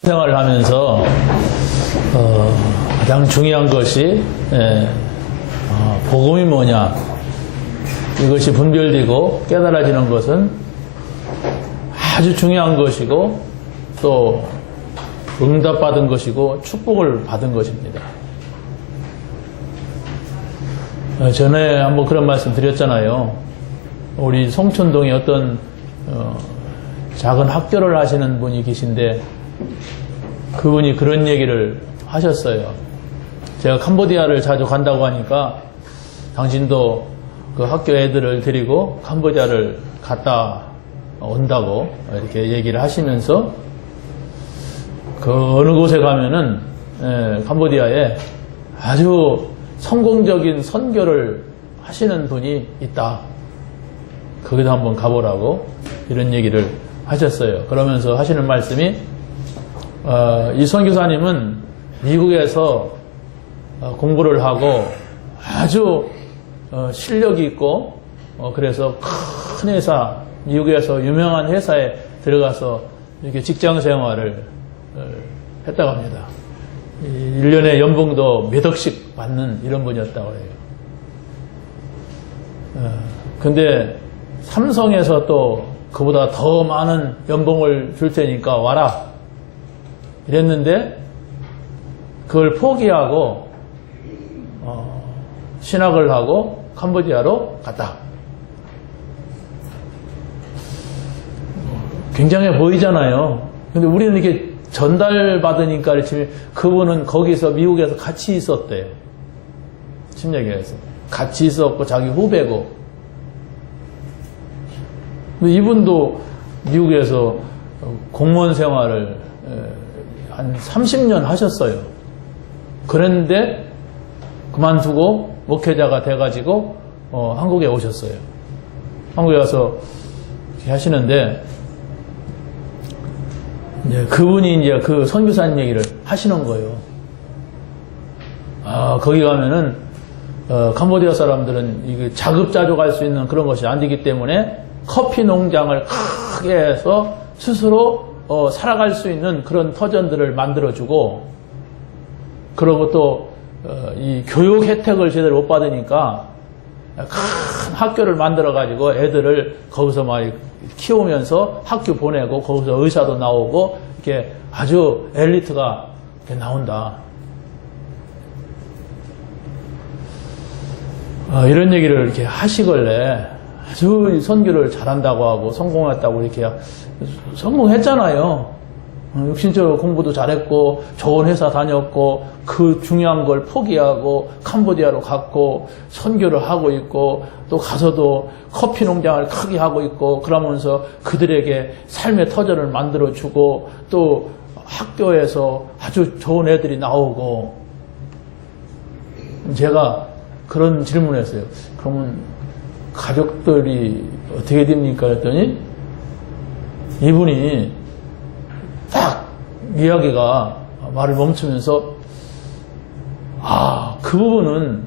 생활을 하면서 가장 중요한 것이 복음이 뭐냐, 이것이 분별되고 깨달아지는 것은 아주 중요한 것이고 또 응답받은 것이고 축복을 받은 것입니다. 전에 한번 그런 말씀 드렸잖아요. 우리 송천동에 어떤 작은 학교를 하시는 분이 계신데 그분이 그런 얘기를 하셨어요. 제가 캄보디아를 자주 간다고 하니까 당신도 그 학교 애들을 데리고 캄보디아를 갔다 온다고 이렇게 얘기를 하시면서 그 어느 곳에 가면은 캄보디아에 아주 성공적인 선교를 하시는 분이 있다. 거기도 한번 가보라고 이런 얘기를 하셨어요. 그러면서 하시는 말씀이 이 선교사님은 미국에서 공부를 하고 아주 실력이 있고 그래서 큰 회사, 미국에서 유명한 회사에 들어가서 이렇게 직장 생활을 했다고 합니다. 1년에 연봉도 몇 억씩 받는 이런 분이었다고 해요. 근데 삼성에서 또 그보다 더 많은 연봉을 줄 테니까 와라 이랬는데 그걸 포기하고 신학을 하고 캄보디아로 갔다. 굉장해 보이잖아요. 근데 우리는 이렇게 전달받으니까 그분은 거기서 미국에서 같이 있었대요. 심리학에서 같이 있었고 자기 후배고. 이분도 미국에서 공무원 생활을 한 30년 하셨어요. 그랬는데 그만두고 목회자가 돼가지고 한국에 오셨어요. 한국에 와서 이렇게 하시는데 이제 그분이 이제 그 선교사님 얘기를 하시는 거예요. 거기 가면은 캄보디아 사람들은 이게 자급자족할 수 있는 그런 것이 안 되기 때문에 커피 농장을 크게 해서 스스로 살아갈 수 있는 그런 터전들을 만들어주고, 그리고 또 이 교육 혜택을 제대로 못 받으니까 큰 학교를 만들어가지고 애들을 거기서 막 키우면서 학교 보내고 거기서 의사도 나오고 이렇게 아주 엘리트가 이렇게 나온다. 이런 얘기를 이렇게 하시길래 아주 선교를 잘한다고 하고 성공했다고 이렇게 성공했잖아요. 육신적으로 공부도 잘했고 좋은 회사 다녔고 그 중요한 걸 포기하고 캄보디아로 갔고 선교를 하고 있고 또 가서도 커피 농장을 크게 하고 있고 그러면서 그들에게 삶의 터전을 만들어주고 또 학교에서 아주 좋은 애들이 나오고. 제가 그런 질문을 했어요. 그러면 가족들이 어떻게 됩니까? 그랬더니 이분이 딱 이야기가 말을 멈추면서 그 부분은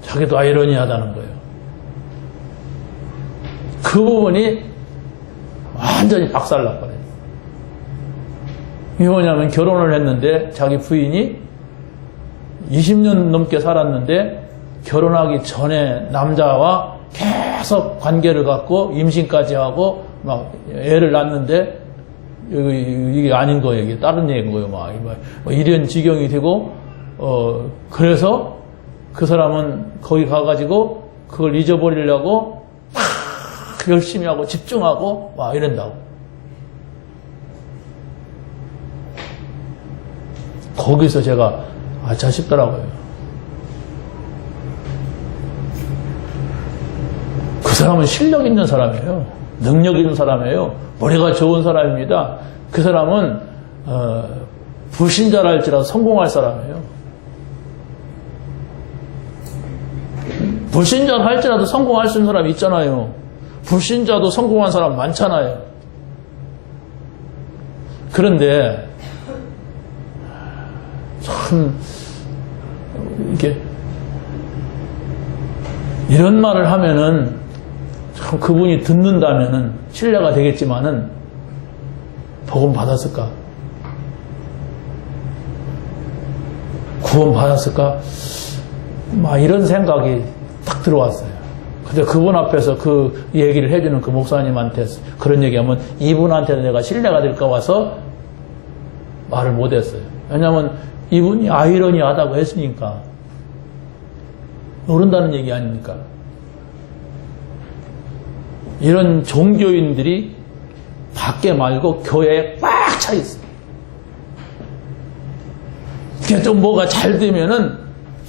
자기도 아이러니하다는 거예요. 그 부분이 완전히 박살났거든요. 이게 뭐냐면 결혼을 했는데 자기 부인이 20년 넘게 살았는데 결혼하기 전에 남자와 계속 관계를 갖고 임신까지 하고 막 애를 낳는데 이게 아닌 거예요. 이게 다른 얘기인 거예요. 막 이런 지경이 되고 그래서 그 사람은 거기 가가지고 그걸 잊어버리려고 막 열심히 하고 집중하고 막 이런다고. 거기서 제가 아차 싶더라고요. 그 사람은 실력 있는 사람이에요. 능력 있는 사람이에요. 머리가 좋은 사람입니다. 그 사람은 불신자라 할지라도 성공할 사람이에요. 불신자라 할지라도 성공할 수 있는 사람이 있잖아요. 불신자도 성공한 사람 많잖아요. 그런데 참 이렇게 이런 말을 하면은 참 그분이 듣는다면은 신뢰가 되겠지만은 복음 받았을까? 구원 받았을까? 막 이런 생각이 딱 들어왔어요. 근데 그분 앞에서 그 얘기를 해주는 그 목사님한테 그런 얘기하면 이분한테는 내가 신뢰가 될까 봐서 말을 못했어요. 왜냐하면 이분이 아이러니하다고 했으니까. 모른다는 얘기 아닙니까? 이런 종교인들이 밖에 말고 교회에 꽉 차 있어요. 이게 좀 뭐가 잘 되면은,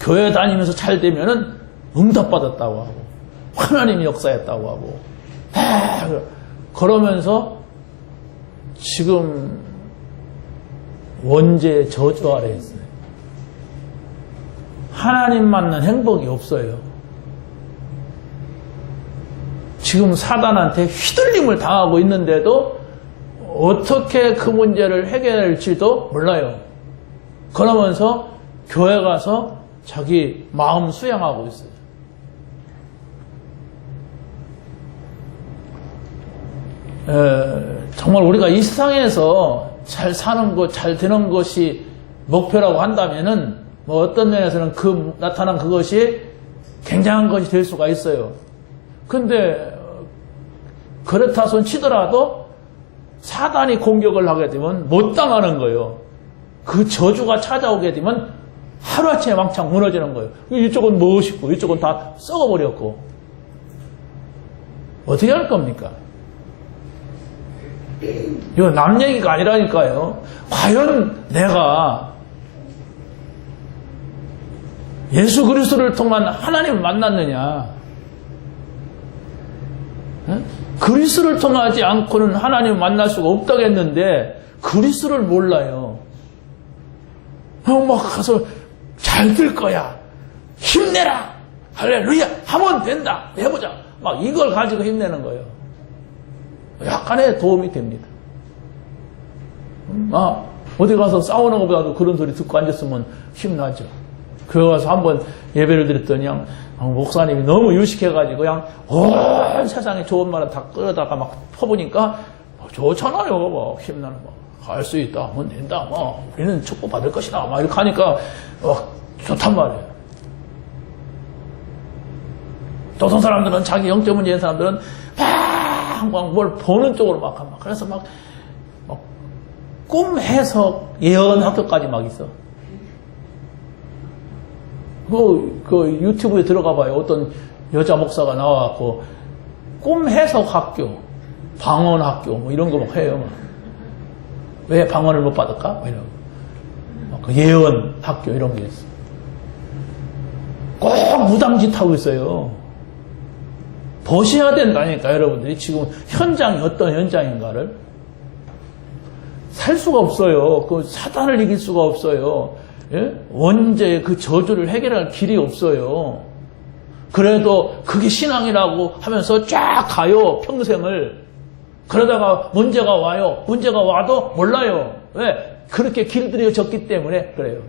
교회 다니면서 잘 되면은 응답받았다고 하고, 하나님이 역사했다고 하고, 그러면서 지금 원죄의 저주 아래 있어요. 하나님 만난 행복이 없어요. 지금 사단한테 휘둘림을 당하고 있는데도 어떻게 그 문제를 해결할지도 몰라요. 그러면서 교회 가서 자기 마음 수양하고 있어요. 정말 우리가 이 세상에서 잘 사는 것, 잘 되는 것이 목표라고 한다면은 뭐 어떤 면에서는 나타난 그것이 굉장한 것이 될 수가 있어요. 근데 그렇다 손 치더라도 사단이 공격을 하게 되면 못 당하는 거예요. 그 저주가 찾아오게 되면 하루아침에 왕창 무너지는 거예요. 이쪽은 멋있고 이쪽은 다 썩어버렸고 어떻게 할 겁니까? 이거 남 얘기가 아니라니까요. 과연 내가 예수 그리스도를 통한 하나님을 만났느냐? 그리스도를 통하지 않고는 하나님을 만날 수가 없다겠는데 그리스도를 몰라요. 막 가서 잘 될 거야. 힘내라. 할렐루야. 하면 된다. 해보자. 막 이걸 가지고 힘내는 거예요. 약간의 도움이 됩니다. 어디 가서 싸우는 것보다도 그런 소리 듣고 앉았으면 힘나죠. 교회 가서 한번 예배를 드렸더니 목사님이 너무 유식해가지고 그냥 온 세상에 좋은 말은 다 끌어다가 막 퍼보니까 좋잖아요. 뭐 힘나는 거. 할 수 있다. 하면 된다. 뭐 우리는 축복받을 것이다. 막 이렇게 하니까 좋단 말이에요. 또 어떤 사람들은 자기 영적 문제인 사람들은 막 뭘 보는 쪽으로 막 하면 그래서 막 꿈 해석 예언 학교까지 막 있어. 그 유튜브에 들어가 봐요. 어떤 여자 목사가 나와갖고 꿈 해석 학교, 방언 학교 뭐 이런 거 막 해요. 왜 방언을 못 받을까? 뭐 이런 그 예언 학교 이런 게 있어. 꼭 무당짓 하고 있어요. 보셔야 된다니까 여러분들이 지금 현장이 어떤 현장인가를 살 수가 없어요. 그 사단을 이길 수가 없어요. 예? 원죄의 그 저주를 해결할 길이 없어요. 그래도 그게 신앙이라고 하면서 쫙 가요. 평생을. 그러다가 문제가 와요. 문제가 와도 몰라요. 왜? 그렇게 길들여졌기 때문에 그래요.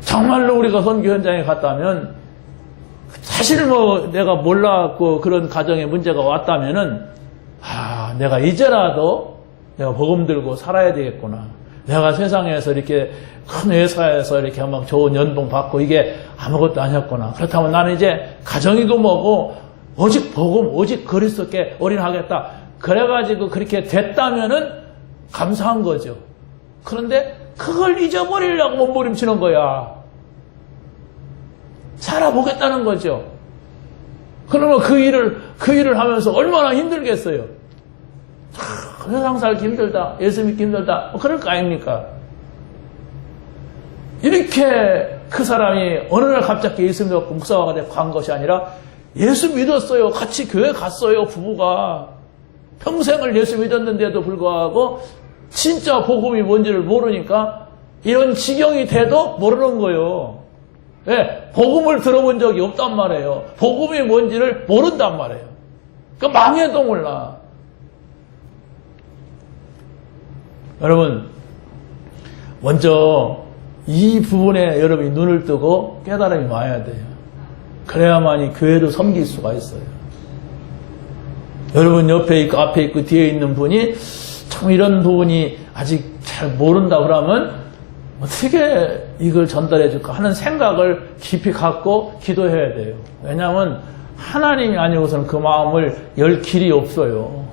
정말로 우리가 선교 현장에 갔다면 사실 뭐 내가 몰랐고 그런 가정에 문제가 왔다면은 내가 이제라도 내가 복음 들고 살아야 되겠구나. 내가 세상에서 이렇게 큰 회사에서 이렇게 막 좋은 연봉 받고 이게 아무것도 아니었구나. 그렇다면 나는 이제 가정이고 뭐고 오직 복음, 오직 그리스도께 올인하겠다. 그래가지고 그렇게 됐다면은 감사한 거죠. 그런데 그걸 잊어버리려고 몸부림치는 거야. 살아보겠다는 거죠. 그러면 그 일을 하면서 얼마나 힘들겠어요. 세상 살기 힘들다. 예수 믿기 힘들다. 뭐 그럴 거 아닙니까? 이렇게 그 사람이 어느 날 갑자기 예수 믿고 목사가 되고 간 것이 아니라 예수 믿었어요. 같이 교회 갔어요. 부부가. 평생을 예수 믿었는데도 불구하고 진짜 복음이 뭔지를 모르니까 이런 지경이 돼도 모르는 거예요. 왜? 복음을 들어본 적이 없단 말이에요. 복음이 뭔지를 모른단 말이에요. 그러니까 망해도 몰라. 여러분, 먼저 이 부분에 여러분이 눈을 뜨고 깨달음이 와야 돼요. 그래야만이 교회도 섬길 수가 있어요. 여러분 옆에 있고 앞에 있고 뒤에 있는 분이 참 이런 부분이 아직 잘 모른다 그러면 어떻게 이걸 전달해 줄까 하는 생각을 깊이 갖고 기도해야 돼요. 왜냐하면 하나님이 아니고서는 그 마음을 열 길이 없어요.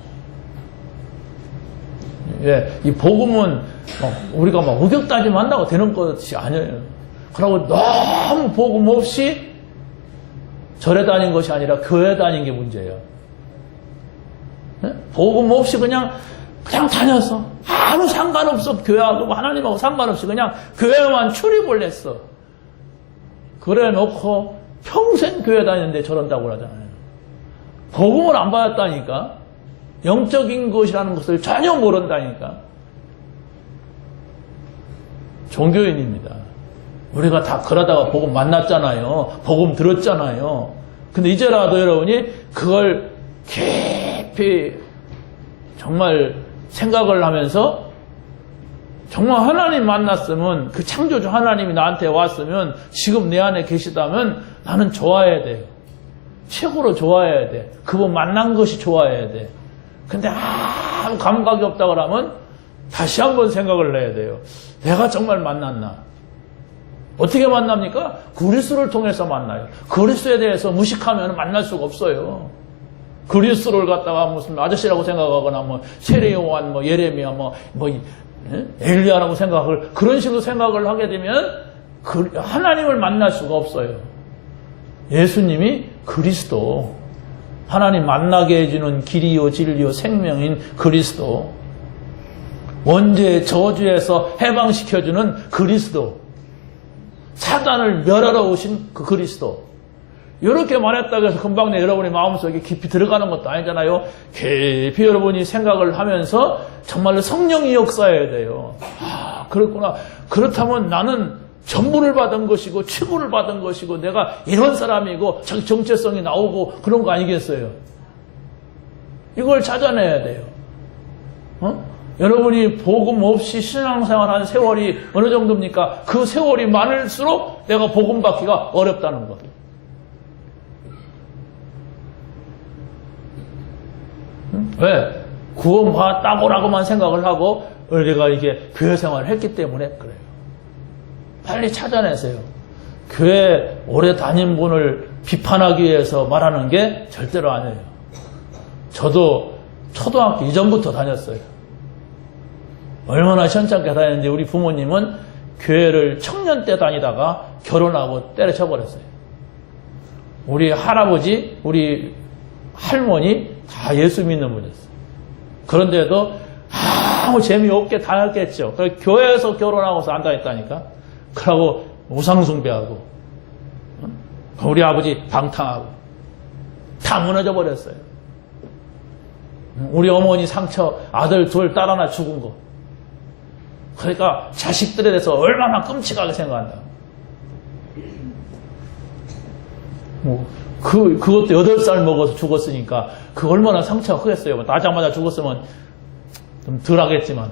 예, 이 복음은 우리가 막 우격다짐 한다고 되는 것이 아니에요. 그러고 너무 복음 없이 절에 다닌 것이 아니라 교회 다닌 게 문제예요. 예? 복음 없이 그냥 다녔어. 아무 상관없어. 교회하고 하나님하고 상관없이 그냥 교회만 출입을 했어. 그래 놓고 평생 교회 다니는데 저런다고 그러잖아요. 복음을 안 받았다니까. 영적인 것이라는 것을 전혀 모른다니까. 종교인입니다. 우리가 다 그러다가 복음 만났잖아요. 복음 들었잖아요. 근데 이제라도 여러분이 그걸 깊이 정말 생각을 하면서 정말 하나님 만났으면 그 창조주 하나님이 나한테 왔으면 지금 내 안에 계시다면 나는 좋아해야 돼요. 최고로 좋아해야 돼. 그분 만난 것이 좋아해야 돼. 근데 아무 감각이 없다 그러면 다시 한번 생각을 해야 돼요. 내가 정말 만났나? 어떻게 만납니까? 그리스도를 통해서 만나요. 그리스도에 대해서 무식하면 만날 수가 없어요. 그리스도를 갖다가 무슨 아저씨라고 생각하거나 뭐 세례요한 뭐 예레미야 엘리야라고 생각을 그런 식으로 생각을 하게 되면 하나님을 만날 수가 없어요. 예수님이 그리스도, 하나님 만나게 해주는 길이요 진리요 생명인 그리스도, 원죄의 저주에서 해방시켜주는 그리스도, 사단을 멸하러 오신 그 그리스도. 이렇게 말했다고 해서 금방 여러분의 마음속에 깊이 들어가는 것도 아니잖아요. 깊이 여러분이 생각을 하면서 정말로 성령이 역사해야 돼요. 아, 그렇구나. 그렇다면 나는 전부를 받은 것이고 최고를 받은 것이고 내가 이런 사람이고 자기 정체성이 나오고 그런 거 아니겠어요? 이걸 찾아내야 돼요. 여러분이 복음 없이 신앙생활한 세월이 어느 정도입니까? 그 세월이 많을수록 내가 복음 받기가 어렵다는 것. 왜? 구원 받았다고라고만 생각을 하고 우리가 이게 교회 생활을 했기 때문에 그래요. 빨리 찾아내세요. 교회 오래 다닌 분을 비판하기 위해서 말하는 게 절대로 아니에요. 저도 초등학교 이전부터 다녔어요. 얼마나 시원찮게 다녔는데 우리 부모님은 교회를 청년 때 다니다가 결혼하고 때려쳐 버렸어요. 우리 할아버지, 우리 할머니 다 예수 믿는 분이었어요. 그런데도 아무 재미없게 다녔겠죠. 교회에서 결혼하고서 안 다녔다니까. 그러고 우상숭배하고 우리 아버지 방탕하고 다 무너져 버렸어요. 우리 어머니 상처 아들 둘 딸 하나 죽은 거. 그러니까 자식들에 대해서 얼마나 끔찍하게 생각한다. 그것도 8살 먹어서 죽었으니까 그 얼마나 상처가 크겠어요. 나자마자 죽었으면 좀 덜 하겠지만.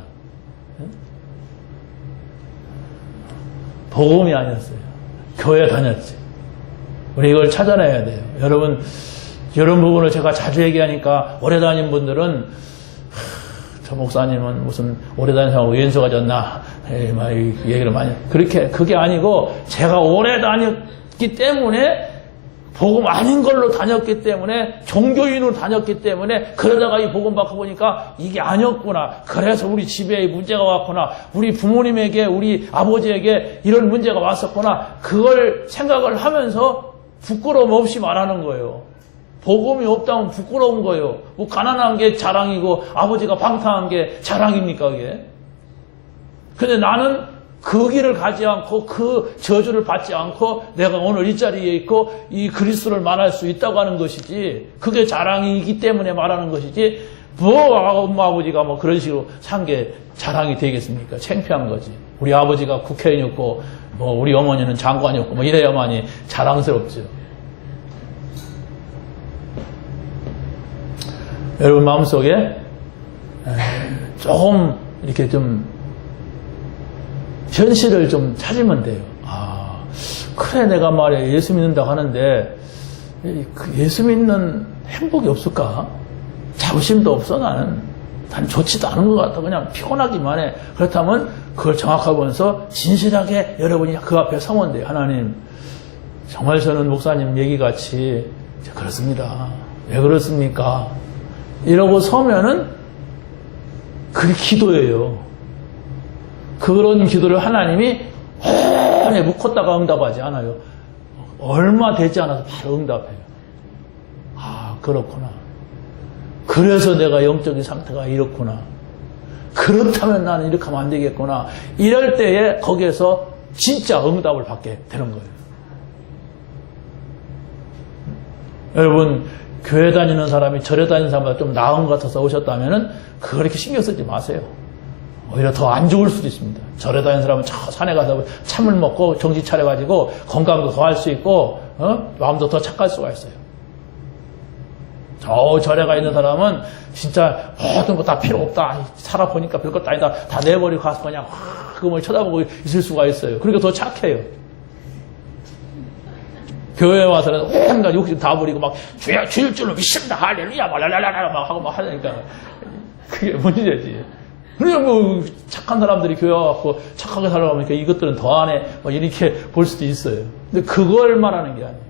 복음이 아니었어요. 교회 다녔지. 우리 이걸 찾아내야 돼요. 여러분, 이런 부분을 제가 자주 얘기하니까 오래 다닌 분들은 저 목사님은 무슨 오래 다니사고 연수가 졌나 막 얘기를 많이 그게 아니고 제가 오래 다녔기 때문에 복음 아닌 걸로 다녔기 때문에 종교인으로 다녔기 때문에 그러다가 이 복음 받고 보니까 이게 아니었구나. 그래서 우리 집에 문제가 왔구나. 우리 부모님에게 우리 아버지에게 이런 문제가 왔었구나. 그걸 생각을 하면서 부끄러움 없이 말하는 거예요. 복음이 없다면 부끄러운 거예요. 뭐 가난한 게 자랑이고 아버지가 방탕한 게 자랑입니까 그게? 근데 나는 그 길을 가지 않고 그 저주를 받지 않고 내가 오늘 이 자리에 있고 이 그리스도를 말할 수 있다고 하는 것이지 그게 자랑이기 때문에 말하는 것이지 엄마 아버지가 뭐 그런 식으로 산 게 자랑이 되겠습니까? 창피한 거지. 우리 아버지가 국회의원이었고 뭐 우리 어머니는 장관이었고 뭐 이래야만이 자랑스럽죠. 여러분 마음속에 조금 이렇게 좀 현실을 좀 찾으면 돼요. 아, 그래 내가 말이야 예수 믿는다고 하는데 예수 믿는 행복이 없을까? 자부심도 없어 나는. 난 좋지도 않은 것 같아. 그냥 피곤하기만 해. 그렇다면 그걸 정확하게 보면서 진실하게 여러분이 그 앞에 서면 돼요. 하나님, 정말 저는 목사님 얘기같이 그렇습니다. 왜 그렇습니까? 이러고 서면은 그게 기도예요. 그런 기도를 하나님이 오래 묵혔다가 응답하지 않아요. 얼마 되지 않아서 바로 응답해요. 아, 그렇구나. 그래서 내가 영적인 상태가 이렇구나. 그렇다면 나는 이렇게 하면 안 되겠구나. 이럴 때에 거기에서 진짜 응답을 받게 되는 거예요. 여러분, 교회 다니는 사람이 절에 다니는 사람보다 좀 나은 것 같아서 오셨다면 그걸 이렇게 신경 쓰지 마세요. 오히려 더 안 좋을 수도 있습니다. 절에 다니는 사람은 저 산에 가서 참을 먹고 정신 차려가지고 건강도 더 할 수 있고 마음도 더 착할 수가 있어요. 저 절에 가 있는 사람은 진짜 모든 거 다 필요 없다. 살아보니까 별것도 아니다. 다 내버리고 가서 그냥 그걸 쳐다보고 있을 수가 있어요. 그러니까 더 착해요. 교회에 와서는 온갖 욕심 다 부리고 막 주일 줄로 믿습니다. 할렐루야 말랄랄랄 막 하고 막 하니까 그게 문제지. 그냥 뭐 착한 사람들이 교회 와갖고 착하게 살아가면 그러니까 이것들은 더 안 해. 뭐 이렇게 볼 수도 있어요. 근데 그걸 말하는 게 아니에요.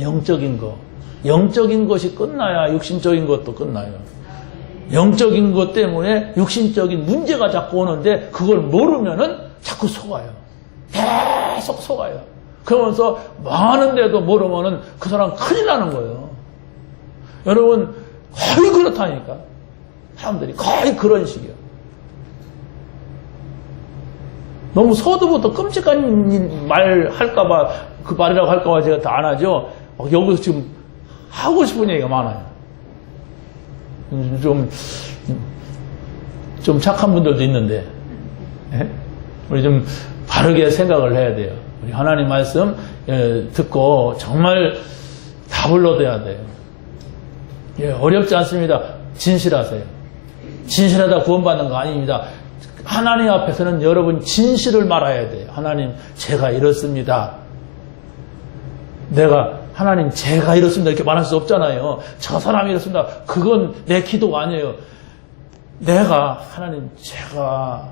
영적인 거. 영적인 것이 끝나야 육신적인 것도 끝나요. 영적인 것 때문에 육신적인 문제가 자꾸 오는데 그걸 모르면은 자꾸 속아요. 계속 속아요. 그러면서 많은데도 모르면은 그 사람 큰일 나는 거예요. 여러분, 거의 그렇다니까. 사람들이 거의 그런 식이에요. 너무 서두부터 끔찍한 말 할까봐, 그 말이라고 할까봐 제가 다 안 하죠. 여기서 지금 하고 싶은 얘기가 많아요. 좀 착한 분들도 있는데, 우리 좀 바르게 생각을 해야 돼요. 우리 하나님 말씀 듣고 정말 답을 얻어야 돼요. 어렵지 않습니다. 진실하세요. 진실하다 구원받는 거 아닙니다. 하나님 앞에서는 여러분 진실을 말해야 돼요. 하나님, 제가 이렇습니다. 하나님, 제가 이렇습니다. 이렇게 말할 수 없잖아요. 저 사람이 이렇습니다. 그건 내 기도가 아니에요. 하나님, 제가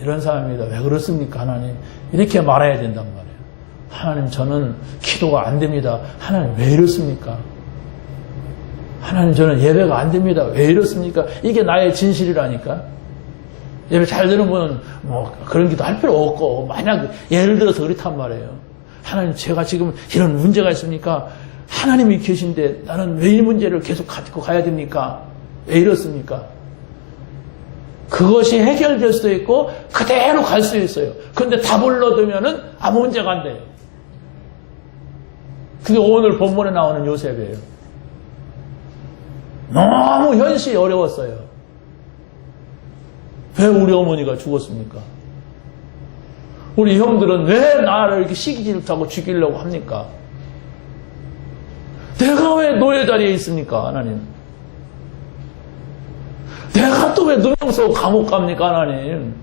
이런 사람입니다. 왜 그렇습니까, 하나님? 이렇게 말해야 된단 말이에요. 하나님, 저는 기도가 안 됩니다. 하나님, 왜 이렇습니까? 하나님, 저는 예배가 안 됩니다. 왜 이렇습니까? 이게 나의 진실이라니까. 예배 잘 드는 분은 뭐 그런 기도 할 필요 없고, 만약 예를 들어서 그렇단 말이에요. 하나님, 제가 지금 이런 문제가 있으니까 하나님이 계신데 나는 왜 이 문제를 계속 가지고 가야 됩니까? 왜 이렇습니까? 그것이 해결될 수도 있고 그대로 갈 수 있어요. 그런데 답을 얻으면은 아무 문제가 안 돼요. 그게 오늘 본문에 나오는 요셉이에요. 너무 현실이 어려웠어요. 왜 우리 어머니가 죽었습니까? 우리 형들은 왜 나를 이렇게 시기질 타고 죽이려고 합니까? 내가 왜 노예 자리에 있습니까, 하나님? 내가 또 왜 누명서 감옥 갑니까, 하나님?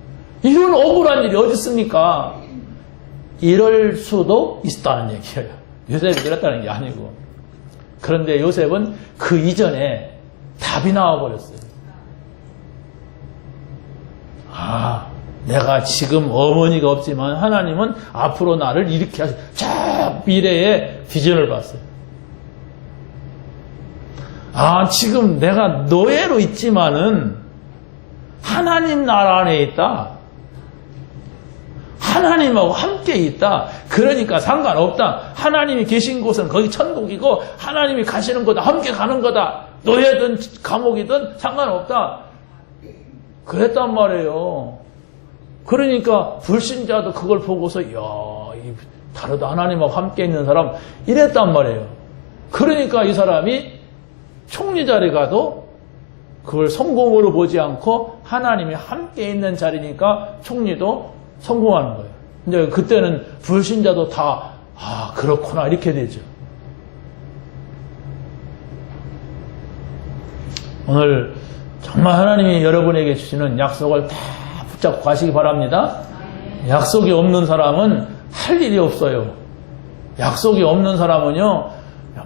이런 억울한 일이 어디 있습니까? 이럴 수도 있다는 얘기예요. 요셉이 그랬다는 게 아니고. 그런데 요셉은 그 이전에 답이 나와버렸어요. 내가 지금 어머니가 없지만 하나님은 앞으로 나를 이렇게 하시, 저 미래의 비전을 봤어요. 지금 내가 노예로 있지만은 하나님 나라 안에 있다. 하나님하고 함께 있다. 그러니까 상관없다. 하나님이 계신 곳은 거기 천국이고 하나님이 가시는 거다. 함께 가는 거다. 노예든 감옥이든 상관없다. 그랬단 말이에요. 그러니까 불신자도 그걸 보고서 다르다. 하나님하고 함께 있는 사람 이랬단 말이에요. 그러니까 이 사람이 총리 자리에 가도 그걸 성공으로 보지 않고 하나님이 함께 있는 자리니까 총리도 성공하는 거예요. 이제 그때는 불신자도 다 그렇구나 이렇게 되죠. 오늘 정말 하나님이 여러분에게 주시는 약속을 다 붙잡고 가시기 바랍니다. 약속이 없는 사람은 할 일이 없어요. 약속이 없는 사람은요,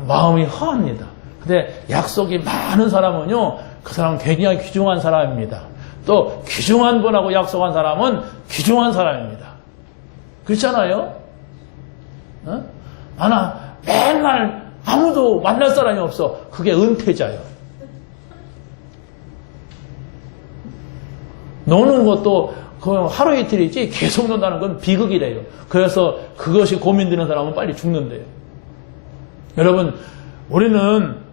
마음이 허합니다. 근데 약속이 많은 사람은요, 그 사람은 굉장히 귀중한 사람입니다. 또 귀중한 분하고 약속한 사람은 귀중한 사람입니다. 그렇잖아요? 어? 맨날 아무도 만날 사람이 없어. 그게 은퇴자예요. 노는 것도 그 하루 이틀이지 계속 논다는 건 비극이래요. 그래서 그것이 고민되는 사람은 빨리 죽는데요. 여러분, 우리는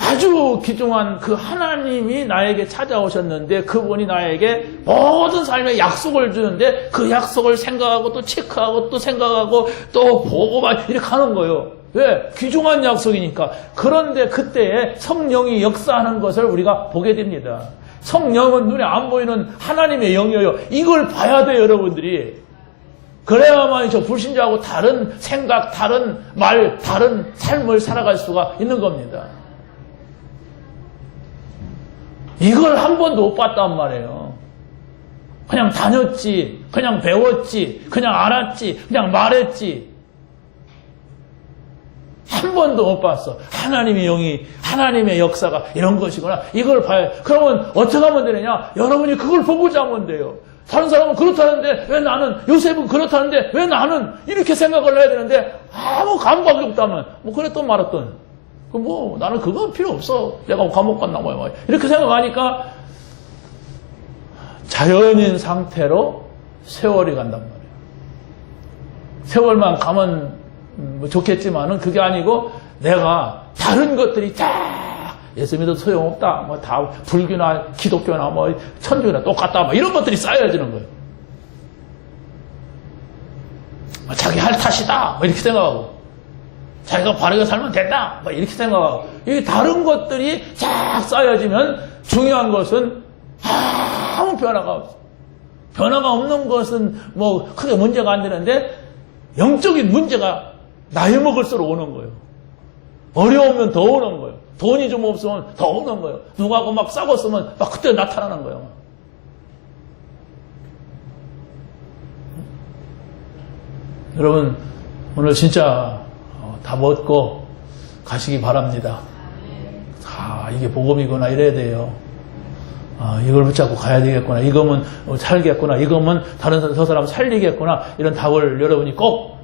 아주 귀중한 그 하나님이 나에게 찾아오셨는데 그분이 나에게 모든 삶의 약속을 주는데 그 약속을 생각하고 또 체크하고 또 생각하고 또 보고 막 이렇게 하는 거예요. 왜? 귀중한 약속이니까. 그런데 그때에 성령이 역사하는 것을 우리가 보게 됩니다. 성령은 눈에 안 보이는 하나님의 영이에요. 이걸 봐야 돼요, 여러분들이. 그래야만 저 불신자하고 다른 생각, 다른 말, 다른 삶을 살아갈 수가 있는 겁니다. 이걸 한 번도 못 봤단 말이에요. 그냥 다녔지, 그냥 배웠지, 그냥 알았지, 그냥 말했지. 한 번도 못 봤어. 하나님의 영이, 하나님의 역사가 이런 것이구나. 이걸 봐야. 그러면 어떻게 하면 되느냐? 여러분이 그걸 보고자 하면 돼요. 다른 사람은 그렇다는데 왜 나는, 요셉은 그렇다는데 왜 나는 이렇게 생각을 해야 되는데 아무 감각이 없다면 뭐 그랬던 말았던. 나는 그건 필요 없어. 내가 감옥 갔나 뭐 이렇게 생각하니까 자연인 상태로 세월이 간단 말이에요. 세월만 가면 좋겠지만은 그게 아니고 내가 다른 것들이 다 예수 믿어도 소용없다. 다 불교나 기독교나 천주교나 똑같다. 이런 것들이 쌓여지는 거예요. 자기 할 탓이다. 이렇게 생각하고. 자기가 바르게 살면 된다. 이렇게 생각하고. 이 다른 것들이 쫙 쌓여지면 중요한 것은 아무 변화가 없어. 변화가 없는 것은 크게 문제가 안 되는데 영적인 문제가 나이 먹을수록 오는 거예요. 어려우면 더 오는 거예요. 돈이 좀 없으면 더 오는 거예요. 누구하고 막 싸웠으면 막 그때 나타나는 거예요. 여러분, 오늘 진짜 다 먹고 가시기 바랍니다. 이게 복음이구나 이래야 돼요. 이걸 붙잡고 가야 되겠구나. 이거면 살겠구나. 이거면 저 사람 살리겠구나. 이런 답을 여러분이 꼭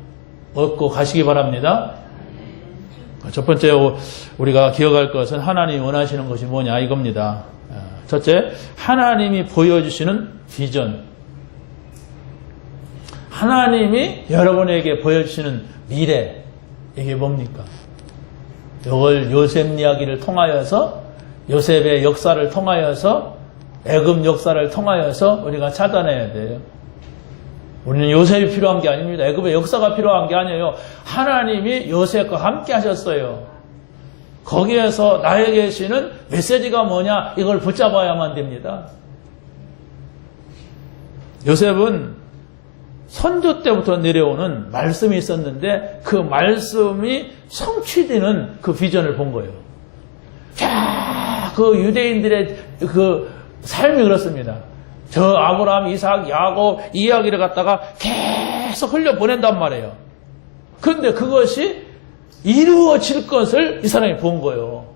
얻고 가시기 바랍니다. 첫 번째 우리가 기억할 것은 하나님이 원하시는 것이 뭐냐 이겁니다. 첫째, 하나님이 보여주시는 비전. 하나님이 여러분에게 보여주시는 미래. 이게 뭡니까? 이걸 요셉 이야기를 통하여서, 요셉의 역사를 통하여서, 애굽 역사를 통하여서 우리가 찾아내야 돼요. 우리는 요셉이 필요한 게 아닙니다. 애굽의 역사가 필요한 게 아니에요. 하나님이 요셉과 함께 하셨어요. 거기에서 나에게 계시는 메시지가 뭐냐, 이걸 붙잡아야만 됩니다. 요셉은 선조 때부터 내려오는 말씀이 있었는데 그 말씀이 성취되는 그 비전을 본 거예요. 자, 그 유대인들의 그 삶이 그렇습니다. 저 아브라함, 이삭, 야곱 이야기를 갖다가 계속 흘려보낸단 말이에요. 그런데 그것이 이루어질 것을 이 사람이 본 거예요.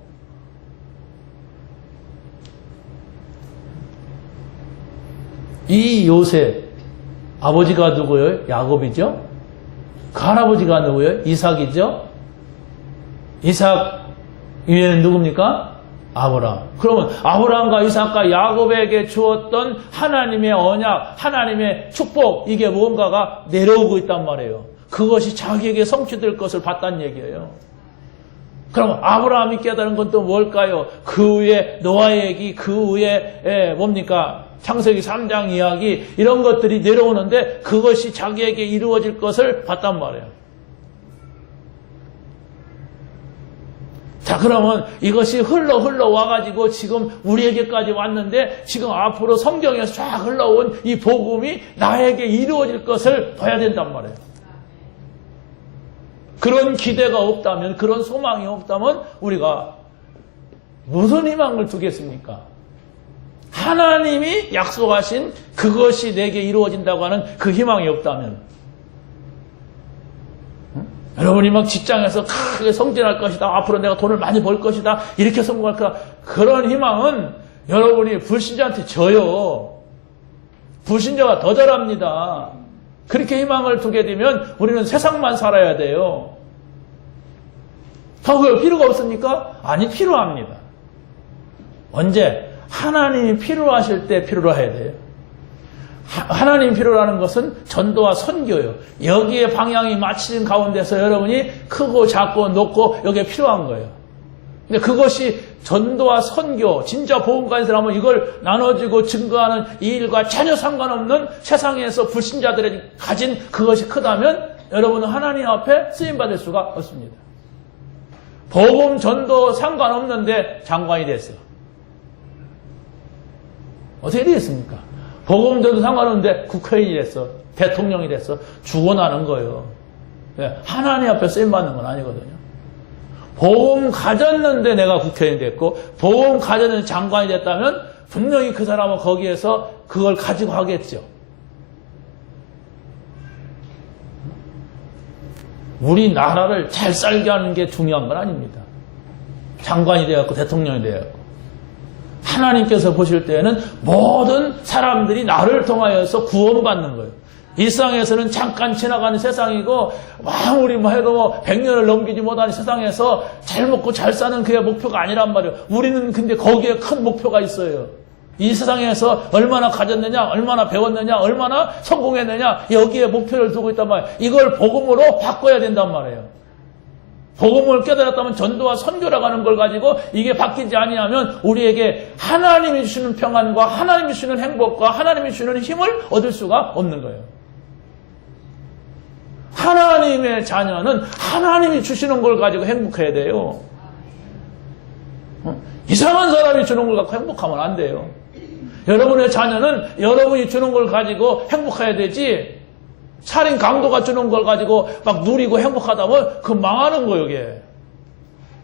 이 요셉, 아버지가 누구예요? 야곱이죠? 그 할아버지가 누구예요? 이삭이죠? 이삭 위에는 누굽니까? 아브라함. 그러면 아브라함과 이삭과 야곱에게 주었던 하나님의 언약, 하나님의 축복, 이게 뭔가가 내려오고 있단 말이에요. 그것이 자기에게 성취될 것을 봤다는 얘기예요. 그럼 아브라함이 깨달은 건 또 뭘까요? 그 후에 노아의 얘기, 그 후에 뭡니까? 창세기 3장 이야기, 이런 것들이 내려오는데 그것이 자기에게 이루어질 것을 봤단 말이에요. 자, 그러면 이것이 흘러 와가지고 지금 우리에게까지 왔는데 지금 앞으로 성경에서 쫙 흘러온 이 복음이 나에게 이루어질 것을 봐야 된단 말이에요. 그런 기대가 없다면, 그런 소망이 없다면 우리가 무슨 희망을 두겠습니까? 하나님이 약속하신 그것이 내게 이루어진다고 하는 그 희망이 없다면, 여러분이 막 직장에서 크게 성진할 것이다. 앞으로 내가 돈을 많이 벌 것이다. 이렇게 성공할 거다. 그런 희망은 여러분이 불신자한테 져요. 불신자가 더 잘합니다. 그렇게 희망을 두게 되면 우리는 세상만 살아야 돼요. 더 그럴 필요가 없습니까? 아니, 필요합니다. 언제? 하나님이 필요하실 때 필요로 해야 돼요. 하나님 필요라는 것은 전도와 선교예요. 여기에 방향이 맞추는 가운데서 여러분이 크고 작고 높고 여기에 필요한 거예요. 근데 그것이 전도와 선교, 진짜 복음 가진 사람은 이걸 나눠주고 증거하는 이 일과 전혀 상관없는 세상에서 불신자들이 가진 그것이 크다면 여러분은 하나님 앞에 쓰임받을 수가 없습니다. 복음 전도 상관없는데 장관이 됐어. 어떻게 되겠습니까? 복음 전도 상관없는데 국회의원이 됐어. 대통령이 됐어. 죽어나는 거예요. 하나님 앞에 쓰임받는 건 아니거든요. 복음 가졌는데 내가 국회의원이 됐고 복음 가졌는데 장관이 됐다면 분명히 그 사람은 거기에서 그걸 가지고 하겠죠. 우리나라를 잘 살게 하는 게 중요한 건 아닙니다. 장관이 되었고 대통령이 되었고 하나님께서 보실 때에는 모든 사람들이 나를 통하여서 구원받는 거예요. 일상에서는 잠깐 지나가는 세상이고 아무리 해도 100년을 넘기지 못하는 세상에서 잘 먹고 잘 사는 그게 목표가 아니란 말이에요. 우리는 근데 거기에 큰 목표가 있어요. 이 세상에서 얼마나 가졌느냐, 얼마나 배웠느냐, 얼마나 성공했느냐 여기에 목표를 두고 있단 말이에요. 이걸 복음으로 바꿔야 된단 말이에요. 복음을 깨달았다면 전도와 선교라고 하는 걸 가지고 이게 바뀌지 아니하면 우리에게 하나님이 주시는 평안과 하나님이 주시는 행복과 하나님이 주시는 힘을 얻을 수가 없는 거예요. 하나님의 자녀는 하나님이 주시는 걸 가지고 행복해야 돼요. 이상한 사람이 주는 걸 갖고 행복하면 안 돼요. 여러분의 자녀는 여러분이 주는 걸 가지고 행복해야 되지 살인 강도가 주는 걸 가지고 막 누리고 행복하다면 그 망하는 거예요. 이게.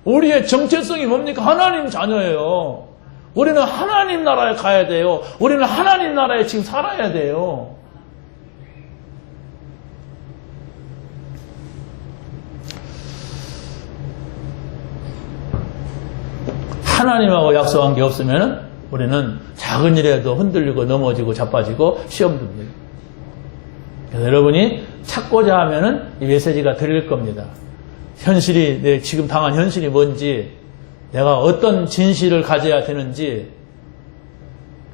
우리의 정체성이 뭡니까? 하나님 자녀예요. 우리는 하나님 나라에 가야 돼요. 우리는 하나님 나라에 지금 살아야 돼요. 하나님하고 약속한 게 없으면 우리는 작은 일에도 흔들리고 넘어지고 자빠지고 시험 듭니다. 그래서 여러분이 찾고자 하면은 이 메시지가 들릴 겁니다. 현실이, 내 지금 당한 현실이 뭔지, 내가 어떤 진실을 가져야 되는지,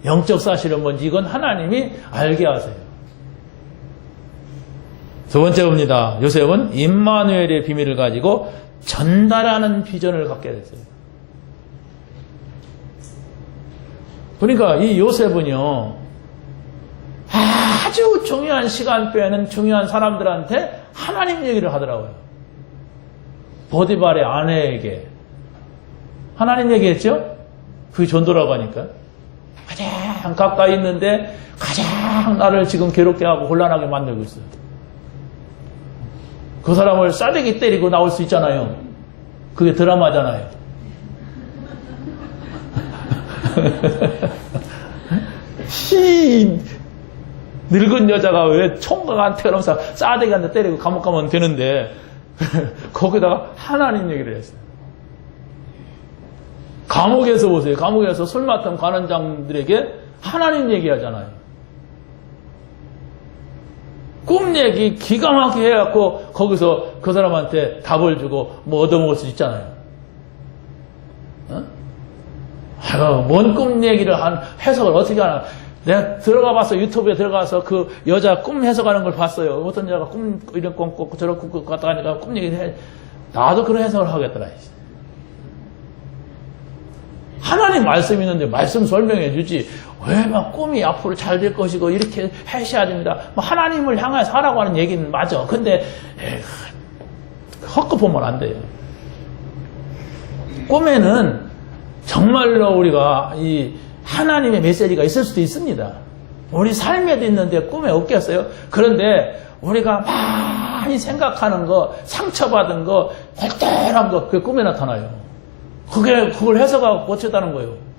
영적 사실은 뭔지, 이건 하나님이 알게 하세요. 두 번째 봅니다. 요셉은 임마누엘의 비밀을 가지고 전달하는 비전을 갖게 됐어요. 그러니까 이 요셉은요, 아주 중요한 시간대에는 중요한 사람들한테 하나님 얘기를 하더라고요. 보디발의 아내에게 하나님 얘기했죠? 그게 전도라고 하니까. 가장 가까이 있는데 가장 나를 지금 괴롭게 하고 곤란하게 만들고 있어요. 그 사람을 싸대기 때리고 나올 수 있잖아요. 그게 드라마잖아요. 늙은 여자가 왜 총각한테 그러면서 싸대기한테 때리고 감옥 가면 되는데 거기다가 하나님 얘기를 했어요. 감옥에서 보세요. 감옥에서 술 맡은 관원장들에게 하나님 얘기하잖아요. 꿈 얘기 기가 막히게 해갖고 거기서 그 사람한테 답을 주고 뭐 얻어먹을 수 있잖아요. 어? 아유, 뭔 꿈 얘기를 해석을 어떻게 하나. 내가 들어가 봤어. 유튜브에 들어가서 그 여자 꿈 해석하는 걸 봤어요. 어떤 여자가 꿈 이런 꿈 꿨고 저런 꿈 꿨고 갔다 가니까 꿈 얘기를 해. 나도 그런 해석을 하겠더라. 하나님 말씀 있는데 말씀 설명해 주지. 왜 막 꿈이 앞으로 잘 될 것이고 이렇게 하셔야 됩니다. 뭐 하나님을 향해서 하라고 하는 얘기는 맞아. 근데 헛것 보면 안 돼요. 꿈에는 정말로 우리가 이 하나님의 메시지가 있을 수도 있습니다. 우리 삶에도 있는데 꿈에 없겠어요? 그런데 우리가 많이 생각하는 거, 상처받은 거, 골똘한 거, 그게 꿈에 나타나요. 그걸 해석하고 고쳤다는 거예요.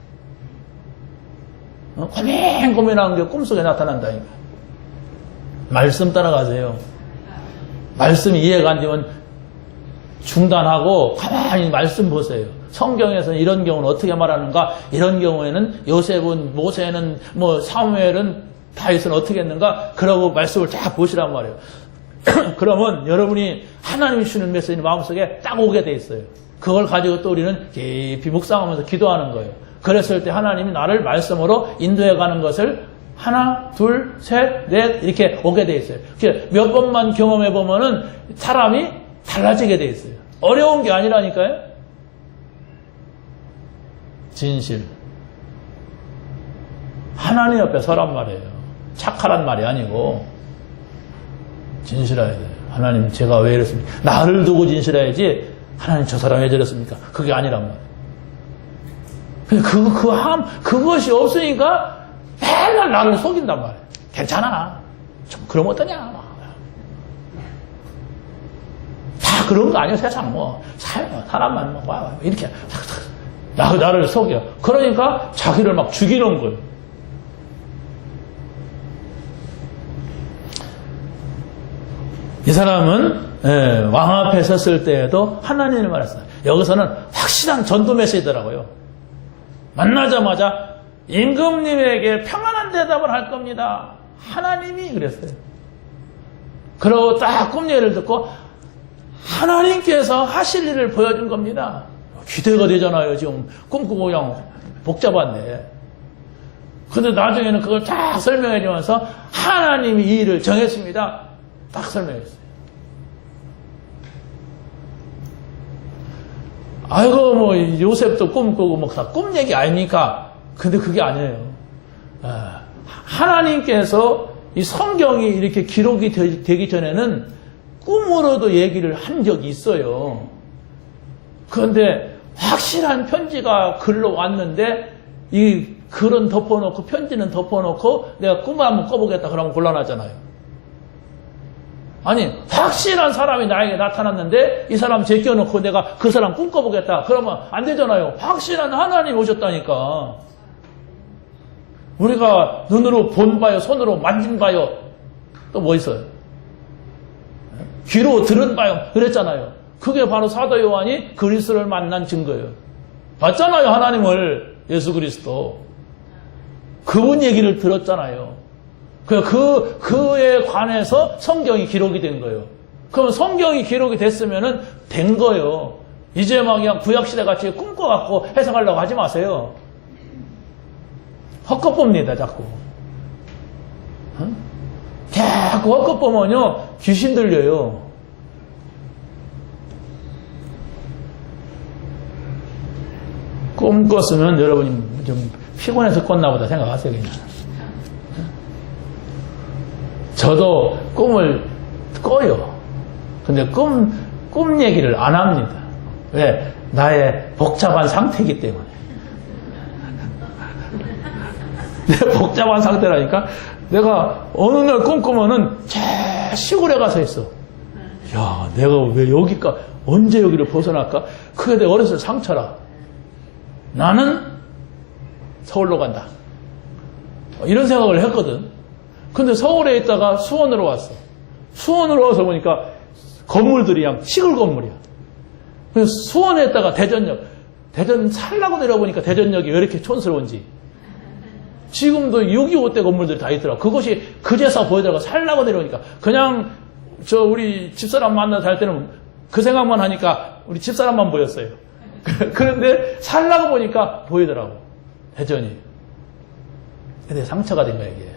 고민하는 게 꿈속에 나타난다니까. 말씀 따라가세요. 말씀이 이해가 안 되면 중단하고 가만히 말씀 보세요. 성경에서는 이런 경우는 어떻게 말하는가? 이런 경우에는 요셉은, 모세는, 사무엘은, 다윗은 어떻게 했는가? 그러고 말씀을 쫙 보시란 말이에요. 그러면 여러분이 하나님이 주는 메시지 마음속에 딱 오게 돼 있어요. 그걸 가지고 또 우리는 깊이 묵상하면서 기도하는 거예요. 그랬을 때 하나님이 나를 말씀으로 인도해 가는 것을 하나, 둘, 셋, 넷 이렇게 오게 돼 있어요. 몇 번만 경험해 보면은 사람이 달라지게 돼 있어요. 어려운 게 아니라니까요. 진실. 하나님 옆에 서란 말이에요. 착하란 말이 아니고 진실해야 돼요. 하나님 제가 왜 이랬습니까? 나를 두고 진실해야지 하나님 저 사람 왜 저랬습니까? 그게 아니란 말이에요. 그것이 없으니까 맨날 나를 속인단 말이에요. 괜찮아. 좀 그럼 어떠냐. 다 그런 거 아니에요. 세상 사람만 이렇게 나를 속여. 그러니까 자기를 막 죽이는 거예요. 이 사람은 왕 앞에 섰을 때에도 하나님을 말했어요. 여기서는 확실한 전도 메시지더라고요. 만나자마자 임금님에게 평안한 대답을 할 겁니다. 하나님이 그랬어요. 그러고 딱 꿈 얘기를 듣고 하나님께서 하실 일을 보여준 겁니다. 기대가 되잖아요. 지금 꿈꾸고 그냥 복잡한데. 근데 나중에는 그걸 딱 설명해 주면서 하나님이 이 일을 정했습니다. 딱 설명했어요. 아이고, 요셉도 꿈꾸고, 다 꿈 얘기 아닙니까? 근데 그게 아니에요. 하나님께서 이 성경이 이렇게 기록이 되기 전에는 꿈으로도 얘기를 한 적이 있어요. 그런데 확실한 편지가 글로 왔는데, 이 글은 덮어놓고, 편지는 덮어놓고, 내가 꿈을 한번 꿔보겠다 그러면 곤란하잖아요. 아니, 확실한 사람이 나에게 나타났는데 이 사람 제껴놓고 내가 그 사람 꿈꿔보겠다. 그러면 안 되잖아요. 확실한 하나님이 오셨다니까. 우리가 눈으로 본 바요, 손으로 만진 바요, 또 뭐 있어요? 귀로 들은 바요, 그랬잖아요. 그게 바로 사도 요한이 그리스도를 만난 증거예요. 봤잖아요, 하나님을. 예수 그리스도. 그분 얘기를 들었잖아요. 그에 관해서 성경이 기록이 된 거예요. 그럼 성경이 기록이 됐으면은 된 거예요. 이제 막 그냥 구약시대 같이 꿈꿔갖고 해석하려고 하지 마세요. 헛것봅니다, 자꾸. 자꾸 헛것보면요, 귀신 들려요. 꿈 꿨으면 여러분이 좀 피곤해서 꿨나 보다 생각하세요, 그냥. 저도 꿈을 꿔요. 근데 꿈 얘기를 안 합니다. 왜? 나의 복잡한 상태이기 때문에. 내 복잡한 상태라니까? 내가 어느 날 꿈꾸면은 저 시골에 가서 있어. 야, 내가 왜 언제 여기를 벗어날까? 그게 내 어렸을 때 상처라. 나는 서울로 간다. 이런 생각을 했거든. 근데 서울에 있다가 수원으로 왔어. 수원으로 와서 보니까 건물들이 그냥 시골 건물이야. 그래서 수원에 있다가 대전 살라고 내려보니까 대전역이 왜 이렇게 촌스러운지. 지금도 6.25 때 건물들이 다 있더라고. 그것이 그제서 보이더라고. 살라고 내려오니까. 그냥 우리 집사람 만나서 살 때는 그 생각만 하니까 우리 집사람만 보였어요. 그런데 살라고 보니까 보이더라고. 대전이. 근데 상처가 된 거야, 이게.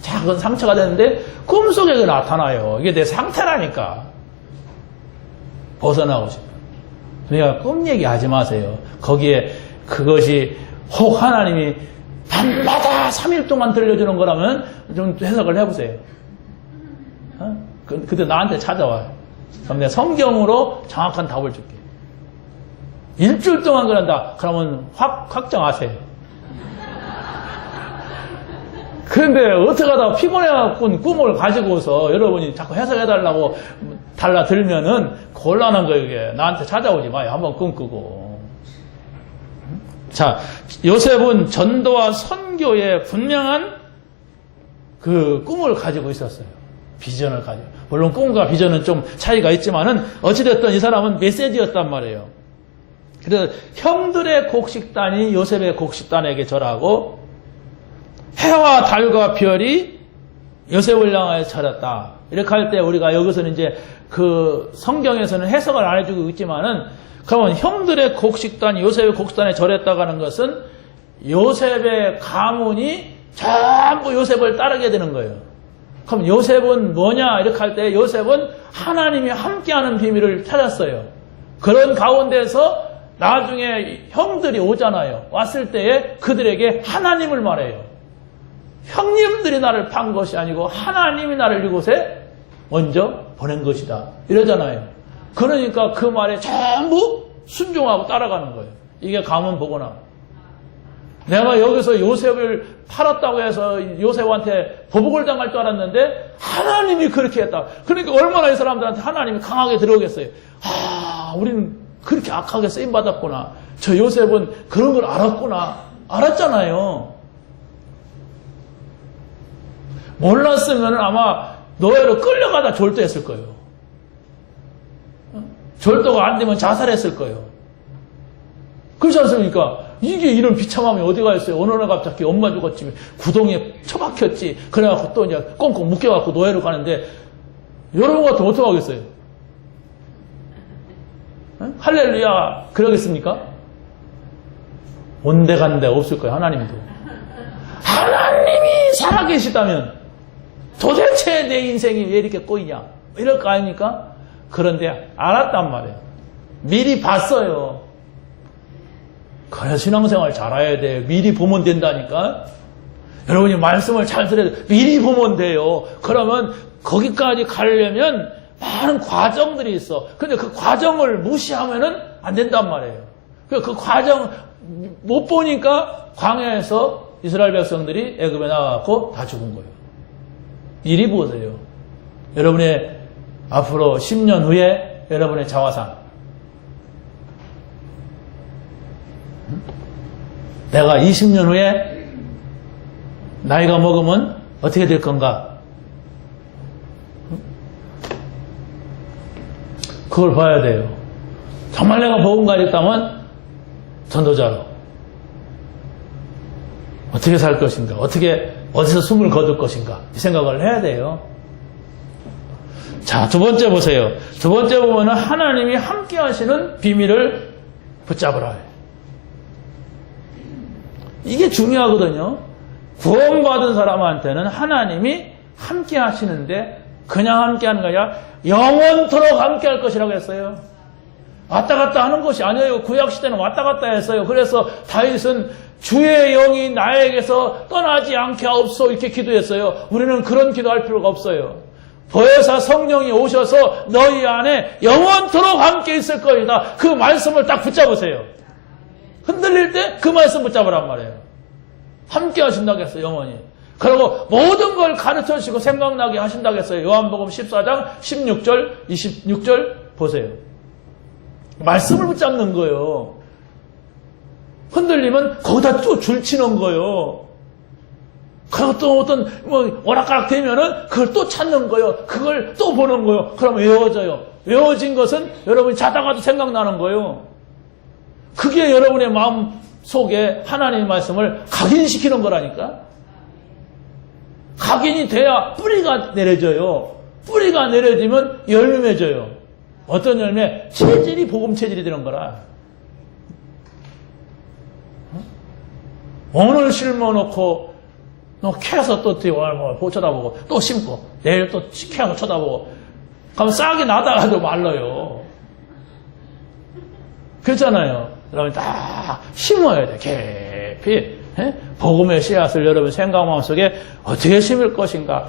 작은 상처가 되는데 꿈속에 그 나타나요. 이게 내 상태라니까. 벗어나고 싶어. 그러니까 꿈 얘기하지 마세요. 거기에 그것이 혹 하나님이 밤마다 3일 동안 들려주는 거라면 좀 해석을 해보세요. 그때 나한테 찾아와요. 그럼 내가 성경으로 정확한 답을 줄게. 일주일 동안 그런다. 그러면 확정하세요. 그런데 어떻게 하다가 피곤해갖고 꿈을 가지고서 여러분이 자꾸 해석해달라고 달라들면은 곤란한 거예요, 이게. 나한테 찾아오지 마요. 한번 꿈 꾸고. 자, 요셉은 전도와 선교에 분명한 그 꿈을 가지고 있었어요. 비전을 가져. 물론 꿈과 비전은 좀 차이가 있지만은 어찌됐든 이 사람은 메시지였단 말이에요. 그래서 형들의 곡식단이 요셉의 곡식단에게 절하고 해와 달과 별이 요셉을 향하여 절했다. 이렇게 할 때 우리가 여기서는 이제 그 성경에서는 해석을 안 해주고 있지만은 그러면 형들의 곡식단, 요셉의 곡식단에 절했다고 하는 것은 요셉의 가문이 전부 요셉을 따르게 되는 거예요. 그럼 요셉은 뭐냐? 이렇게 할 때 요셉은 하나님이 함께하는 비밀을 찾았어요. 그런 가운데서 나중에 형들이 오잖아요. 왔을 때에 그들에게 하나님을 말해요. 형님들이 나를 판 것이 아니고 하나님이 나를 이곳에 먼저 보낸 것이다. 이러잖아요. 그러니까 그 말에 전부 순종하고 따라가는 거예요. 이게 가문 복원함. 내가 여기서 요셉을 팔았다고 해서 요셉한테 보복을 당할 줄 알았는데 하나님이 그렇게 했다. 그러니까 얼마나 이 사람들한테 하나님이 강하게 들어오겠어요. 우리는 그렇게 악하게 쓰임받았구나. 저 요셉은 그런 걸 알았구나. 알았잖아요. 몰랐으면 아마 노예로 끌려가다 졸도했을 거예요. 졸도가 안 되면 자살했을 거예요. 그렇지 않습니까? 이게 이런 비참함이 어디가 있어요? 어느 날 갑자기 엄마 죽었지, 구덩이에 처박혔지, 그래갖고 또 이제 꽁꽁 묶여갖고 노예로 가는데, 여러분 같으면 어떻게 하겠어요? 할렐루야, 그러겠습니까? 온데간데 없을 거예요, 하나님도. 하나님이 살아계시다면 도대체 내 인생이 왜 이렇게 꼬이냐? 이럴 거 아닙니까? 그런데 알았단 말이에요. 미리 봤어요. 그래서 신앙생활 잘해야 돼요. 미리 보면 된다니까. 여러분이 말씀을 잘 들어야 돼요. 미리 보면 돼요. 그러면 거기까지 가려면 많은 과정들이 있어. 근데 그 과정을 무시하면은 안 된단 말이에요. 그 과정 못 보니까 광야에서 이스라엘 백성들이 애굽에 나가고 다 죽은 거예요. 미리 보세요. 여러분의 앞으로 10년 후에 여러분의 자화상. 내가 20년 후에 나이가 먹으면 어떻게 될 건가? 그걸 봐야 돼요. 정말 내가 복음 가졌다면 전도자로 어떻게 살 것인가? 어디서 숨을 거둘 것인가? 이 생각을 해야 돼요. 자, 두 번째 보세요. 두 번째 보면은 하나님이 함께 하시는 비밀을 붙잡으라. 이게 중요하거든요. 구원받은 사람한테는 하나님이 함께 하시는데 그냥 함께 하는 거 아니라 영원토록 함께 할 것이라고 했어요. 왔다 갔다 하는 것이 아니에요. 구약시대는 왔다 갔다 했어요. 그래서 다윗은 주의 영이 나에게서 떠나지 않게 하옵소 이렇게 기도했어요. 우리는 그런 기도할 필요가 없어요. 보혜사 성령이 오셔서 너희 안에 영원토록 함께 있을 거이다. 그 말씀을 딱 붙잡으세요. 흔들릴 때 그 말씀 붙잡으란 말이에요. 함께 하신다고 했어요. 영원히. 그리고 모든 걸 가르쳐 주시고 생각나게 하신다고 했어요. 요한복음 14장 16절 26절 보세요. 말씀을 붙잡는 거예요. 흔들리면 거기다 또 줄치는 거예요. 그리고 또 어떤 오락가락 되면은 그걸 또 찾는 거예요. 그걸 또 보는 거예요. 그러면 외워져요. 외워진 것은 여러분이 자다가도 생각나는 거예요. 그게 여러분의 마음 속에 하나님의 말씀을 각인시키는 거라니까. 각인이 돼야 뿌리가 내려져요. 뿌리가 내려지면 열매 맺어요. 어떤 열매? 체질이 복음 체질이 되는 거라. 오늘 심어놓고 너 캐서 또 쳐다보고 또 심고 내일 또 캐서 쳐다보고 그럼 싹이 나다가도 말라요. 그렇잖아요. 여러분 다 심어야 돼. 깊이. 복음의 씨앗을 여러분 생각 마음속에 어떻게 심을 것인가.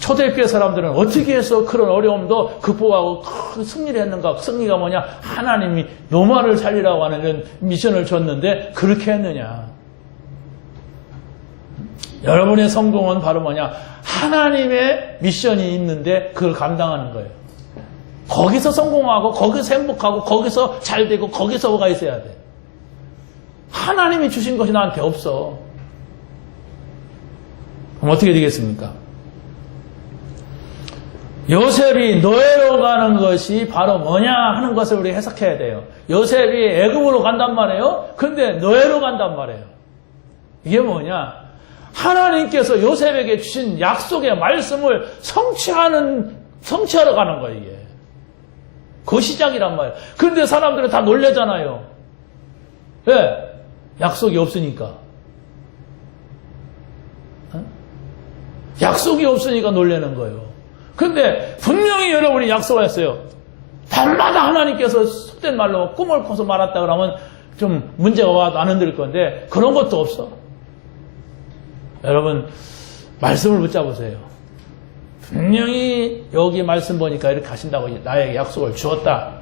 초대교회 사람들은 어떻게 해서 그런 어려움도 극복하고 큰 승리를 했는가. 승리가 뭐냐. 하나님이 노마를 살리라고 하는 이런 미션을 줬는데 그렇게 했느냐. 여러분의 성공은 바로 뭐냐. 하나님의 미션이 있는데 그걸 감당하는 거예요. 거기서 성공하고 거기서 행복하고 거기서 잘 되고 거기서 뭐가 있어야 돼. 하나님이 주신 것이 나한테 없어. 그럼 어떻게 되겠습니까? 요셉이 노예로 가는 것이 바로 뭐냐 하는 것을 우리 해석해야 돼요. 요셉이 애굽으로 간단 말이에요. 근데 노예로 간단 말이에요. 이게 뭐냐? 하나님께서 요셉에게 주신 약속의 말씀을 성취하러 가는 거예요, 이게. 그 시작이란 말이에요. 그런데 사람들은 다 놀래잖아요. 왜? 약속이 없으니까. 약속이 없으니까 놀라는 거예요. 근데 분명히 여러분이 약속했어요. 밤마다 하나님께서 속된 말로 꿈을 꿔서 말았다 그러면 좀 문제가 와도 안 흔들 건데 그런 것도 없어. 여러분 말씀을 붙잡으세요. 분명히 여기 말씀 보니까 이렇게 하신다고 나에게 약속을 주었다.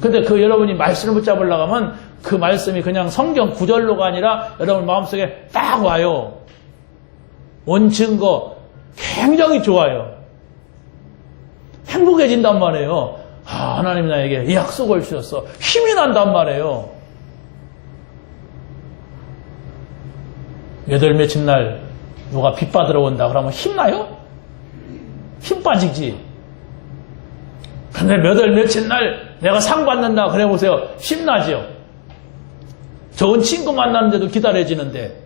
근데 그 여러분이 말씀을 붙잡으려고 하면 그 말씀이 그냥 성경 구절로가 아니라 여러분 마음속에 딱 와요. 원 증거 굉장히 좋아요. 행복해진단 말이에요. 하나님 나에게 이 약속을 주셨어. 힘이 난단 말이에요. 몇 월 며칠 날 누가 빚 받으러 온다 그러면 힘나요? 힘 빠지지. 근데 몇 월 며칠 날 내가 상 받는다 그래 보세요. 힘나죠. 좋은 친구 만나는데도 기다려지는데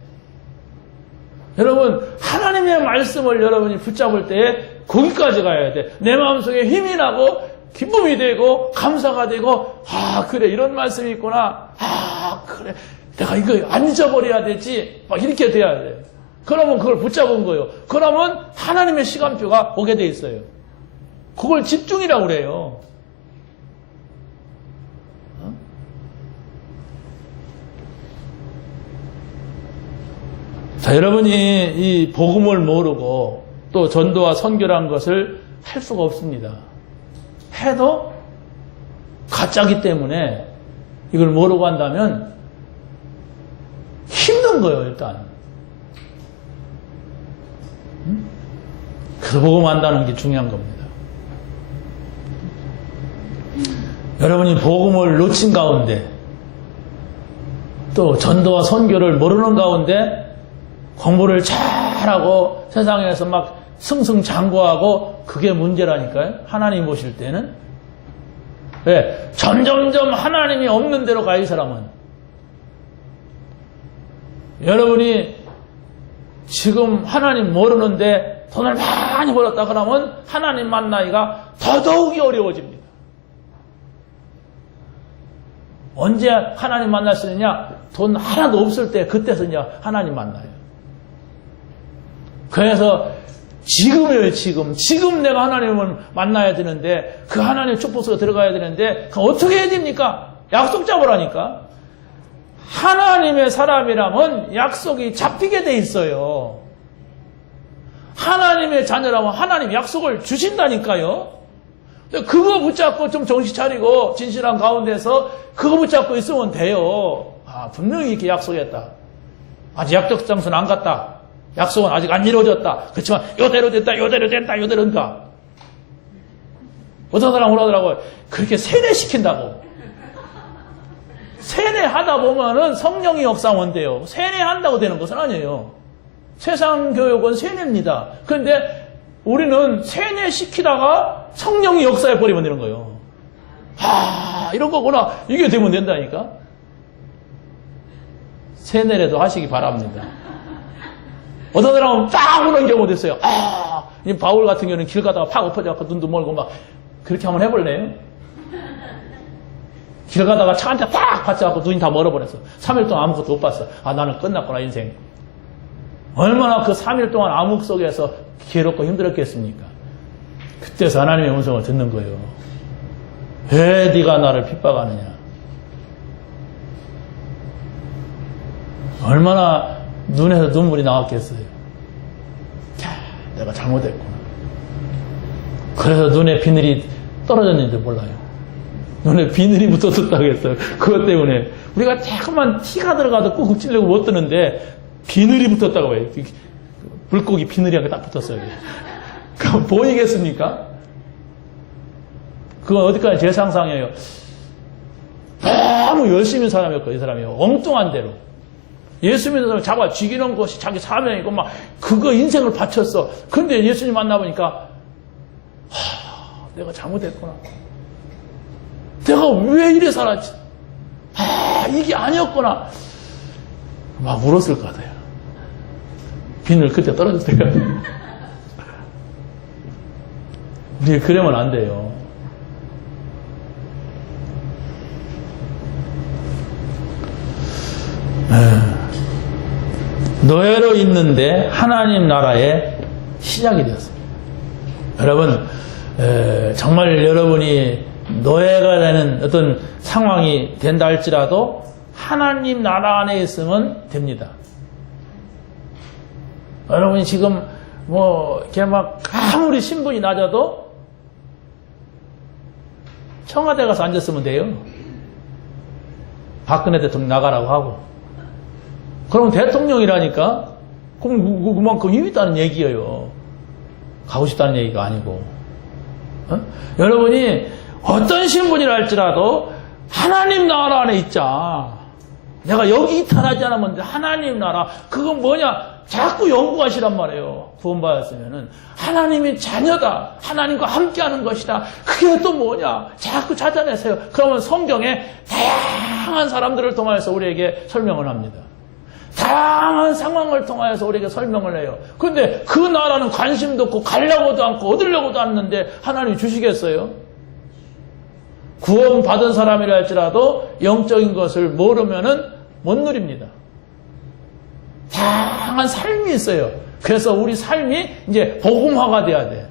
여러분 하나님의 말씀을 여러분이 붙잡을 때에 거기까지 가야 돼. 내 마음속에 힘이 나고 기쁨이 되고 감사가 되고 그래 이런 말씀이 있구나. 그래 내가 이거 안 잊어버려야 되지. 막 이렇게 돼야 돼. 그러면 그걸 붙잡은 거예요. 그러면 하나님의 시간표가 오게 돼 있어요. 그걸 집중이라고 그래요. 자, 여러분이 이 복음을 모르고 또 전도와 선교라는 것을 할 수가 없습니다. 해도 가짜기 때문에 이걸 모르고 한다면 힘든 거예요, 일단. 그래서 복음한다는 게 중요한 겁니다. 여러분이 복음을 놓친 가운데 또 전도와 선교를 모르는 가운데 공부를 잘하고 세상에서 막 승승장구하고 그게 문제라니까요. 하나님 보실 때는. 왜? 점점점 하나님이 없는 데로 가요, 이 사람은. 여러분이 지금 하나님 모르는데 돈을 많이 벌었다 그러면 하나님 만나기가 더더욱이 어려워집니다. 언제 하나님 만날 수 있느냐? 돈 하나도 없을 때 그때서 이제 하나님 만나요. 그래서 지금이에요, 지금 내가 하나님을 만나야 되는데 그 하나님의 축복 속에 들어가야 되는데 그 어떻게 해야 됩니까? 약속 잡으라니까. 하나님의 사람이라면 약속이 잡히게 돼 있어요. 하나님의 자녀라면 하나님 약속을 주신다니까요. 그거 붙잡고 좀 정신 차리고 진실한 가운데서 그거 붙잡고 있으면 돼요. 분명히 이렇게 약속했다. 아직 약속 장소는 안 갔다. 약속은 아직 안 이루어졌다. 그렇지만 요대로 됐다, 요대로 된다, 요대로 된다. 어떤 사람 그러더라고요. 그렇게 세뇌시킨다고. 세뇌하다 보면은 성령이 역사원돼요. 세뇌한다고 되는 것은 아니에요. 세상 교육은 세뇌입니다. 그런데 우리는 세뇌시키다가 성령이 역사해 버리면 되는 거예요. 이런 거구나. 이게 되면 된다니까. 세뇌라도 하시기 바랍니다. 어떤 사람은 딱 오는 경우도 있어요. 이 바울 같은 경우는 길 가다가 팍 엎어져갖고 눈도 멀고 막 그렇게 한번 해볼래요? 길 가다가 차 한 대 딱 받쳐갖고 눈이 다 멀어버렸어. 3일 동안 아무것도 못 봤어. 나는 끝났구나 인생. 얼마나 그 3일 동안 암흑 속에서 괴롭고 힘들었겠습니까? 그때서 하나님의 음성을 듣는 거예요. 왜 네가 나를 핍박하느냐? 얼마나 눈에서 눈물이 나왔겠어요. 내가 잘못했구나. 그래서 눈에 비늘이 떨어졌는지 몰라요. 눈에 비늘이 붙었다고 했어요. 그것 때문에 우리가 자꾸만 티가 들어가도 꾹 찔려고 못 뜨는데 비늘이 붙었다고 해요. 물고기 비늘이 딱 붙었어요. 그럼 보이겠습니까? 그건 어디까지 제 상상이에요. 너무 열심히 사람이었고 이 사람이요. 엉뚱한 대로. 예수 믿는 사람을 잡아 죽이는 것이 자기 사명이고 막 그거 인생을 바쳤어. 근데 예수님 만나보니까 내가 잘못했구나. 내가 왜 이래 살았지? 이게 아니었구나. 막 울었을 것 같아요. 비늘 그때 떨어졌을 것 같아요. 우리 그러면 안 돼요. 노예로 있는데 하나님 나라의 시작이 되었습니다. 여러분, 정말 여러분이 노예가 되는 어떤 상황이 된다 할지라도 하나님 나라 안에 있으면 됩니다. 여러분이 지금 이렇게 막 아무리 신분이 낮아도 청와대 가서 앉았으면 돼요. 박근혜 대통령 나가라고 하고. 그럼 대통령이라니까? 그럼 그만큼 힘이 있다는 얘기예요. 가고 싶다는 얘기가 아니고. 여러분이 어떤 신분이라 할지라도 하나님 나라 안에 있자. 내가 여기 이탈하지 않으면 하나님 나라, 그건 뭐냐? 자꾸 연구하시란 말이에요. 구원받았으면은. 하나님의 자녀다. 하나님과 함께하는 것이다. 그게 또 뭐냐? 자꾸 찾아내세요. 그러면 성경에 다양한 사람들을 통해서 우리에게 설명을 합니다. 다양한 상황을 통해서 우리에게 설명을 해요. 그런데 그 나라는 관심도 없고 가려고도 않고 얻으려고도 않는데 하나님이 주시겠어요? 구원받은 사람이라 할지라도 영적인 것을 모르면은 못 누립니다. 다양한 삶이 있어요. 그래서 우리 삶이 이제 복음화가 돼야 돼.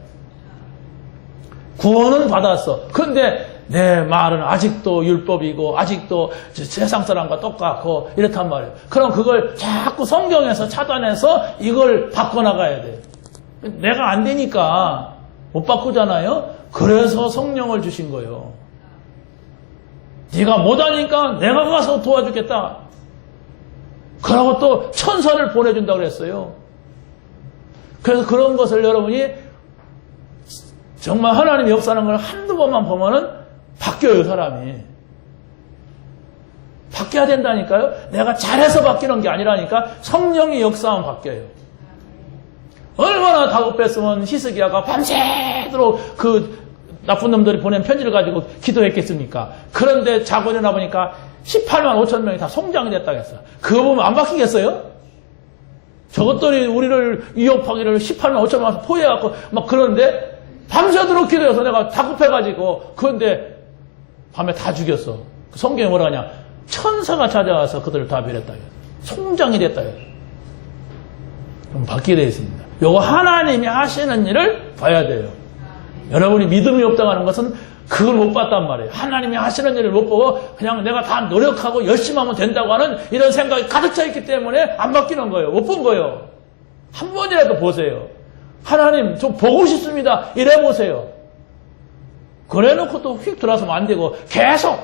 구원은 받았어. 그런데 내 말은 아직도 율법이고 아직도 세상 사람과 똑같고 이렇단 말이에요. 그럼 그걸 자꾸 성경에서 찾아내서 이걸 바꿔나가야 돼. 내가 안 되니까 못 바꾸잖아요. 그래서 성령을 주신 거예요. 네가 못하니까 내가 가서 도와주겠다. 그러고 또 천사를 보내준다고 그랬어요. 그래서 그런 것을 여러분이 정말 하나님의 역사하는 걸 한두 번만 보면은 바뀌어요, 사람이. 바뀌어야 된다니까요. 내가 잘해서 바뀌는 게 아니라니까 성령의 역사하면 바뀌어요. 얼마나 다급했으면 히스기야가 밤새도록 그 나쁜 놈들이 보낸 편지를 가지고 기도했겠습니까? 그런데 자고 일어나 보니까 18만 5천 명이 다 송장이 됐다고 했어. 그거 보면 안 바뀌겠어요? 저것들이 우리를 위협하기를 18만 5천 명한테 포위해갖고 막 그러는데 밤새도록 기도해서 내가 다급해가지고 그런데 밤에 다 죽였어. 성경에 뭐라 하냐? 천사가 찾아와서 그들을 다 멸했다. 송장이 됐다. 그럼 바뀌게 되어 있습니다. 요거 하나님이 하시는 일을 봐야 돼요. 여러분이 믿음이 없다고 하는 것은 그걸 못 봤단 말이에요. 하나님이 하시는 일을 못 보고 그냥 내가 다 노력하고 열심히 하면 된다고 하는 이런 생각이 가득 차 있기 때문에 안 바뀌는 거예요. 못 본 거예요. 한 번이라도 보세요. 하나님 좀 보고 싶습니다. 이래 보세요. 그래 놓고 또 휙 들어서면 안 되고 계속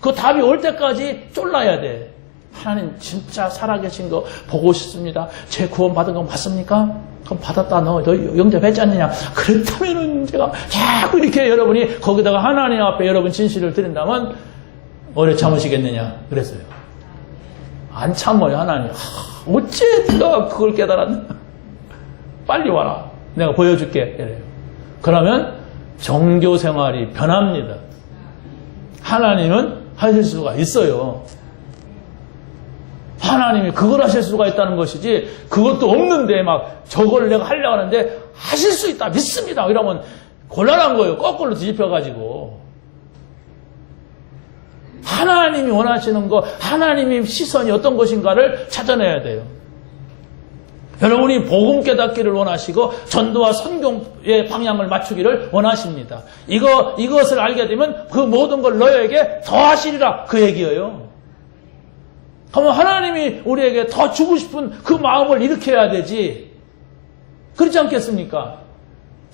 그 답이 올 때까지 쫄라야 돼. 하나님 진짜 살아계신 거 보고 싶습니다. 제 구원 받은 거 맞습니까? 그럼 받았다. 너 영접했지 않느냐? 그렇다면은 제가 자꾸 이렇게 여러분이 거기다가 하나님 앞에 여러분 진실을 드린다면 오래 참으시겠느냐? 그랬어요. 안 참어요, 하나님. 어째 네가 그걸 깨달았나? 빨리 와라. 내가 보여줄게. 이래요. 그러면 종교 생활이 변합니다. 하나님은 하실 수가 있어요. 하나님이 그걸 하실 수가 있다는 것이지 그것도 없는데 막 저걸 내가 하려고 하는데 하실 수 있다 믿습니다 이러면 곤란한 거예요. 거꾸로 뒤집혀가지고 하나님이 원하시는 거 하나님의 시선이 어떤 것인가를 찾아내야 돼요. 여러분이 복음 깨닫기를 원하시고 전도와 선교의 방향을 맞추기를 원하십니다. 이것을 알게 되면 그 모든 걸 너에게 더하시리라 그 얘기예요. 그러면 하나님이 우리에게 더 주고 싶은 그 마음을 일으켜야 되지. 그렇지 않겠습니까?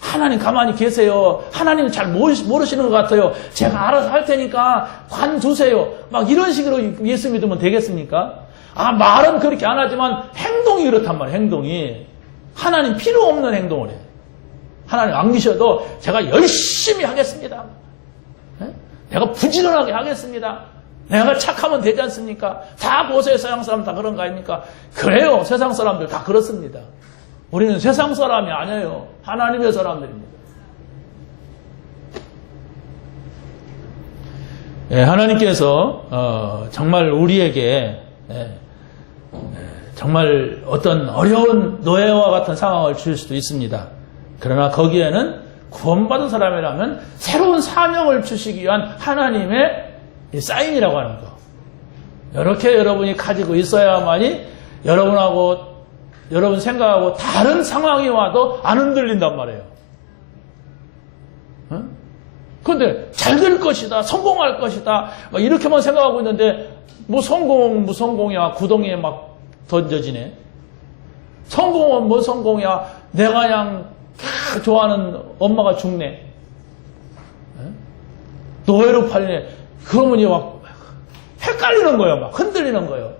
하나님 가만히 계세요. 하나님 잘 모르시는 것 같아요. 제가 알아서 할 테니까 관두세요. 막 이런 식으로 예수 믿으면 되겠습니까? 말은 그렇게 안 하지만 행동이 그렇단 말이에요. 행동이. 하나님 필요 없는 행동을 해요. 하나님 안 계셔도 제가 열심히 하겠습니다. 내가 부지런하게 하겠습니다. 내가 착하면 되지 않습니까? 다 보세요. 세상 사람 다 그런 거 아닙니까? 그래요. 세상 사람들 다 그렇습니다. 우리는 세상 사람이 아니에요. 하나님의 사람들입니다. 하나님께서 정말 우리에게 정말 어떤 어려운 노예와 같은 상황을 주실 수도 있습니다. 그러나 거기에는 구원받은 사람이라면 새로운 사명을 주시기 위한 하나님의 사인이라고 하는 거. 이렇게 여러분이 가지고 있어야만이 여러분 생각하고 다른 상황이 와도 안 흔들린단 말이에요. 그런데 잘 될 것이다, 성공할 것이다, 막 이렇게만 생각하고 있는데 뭐 성공이야, 구덩이에 막 던져지네. 성공은 뭐 성공이야, 내가 그냥 좋아하는 엄마가 죽네. 노예로 팔리네. 그러면 이제 막 헷갈리는 거예요. 막 흔들리는 거예요.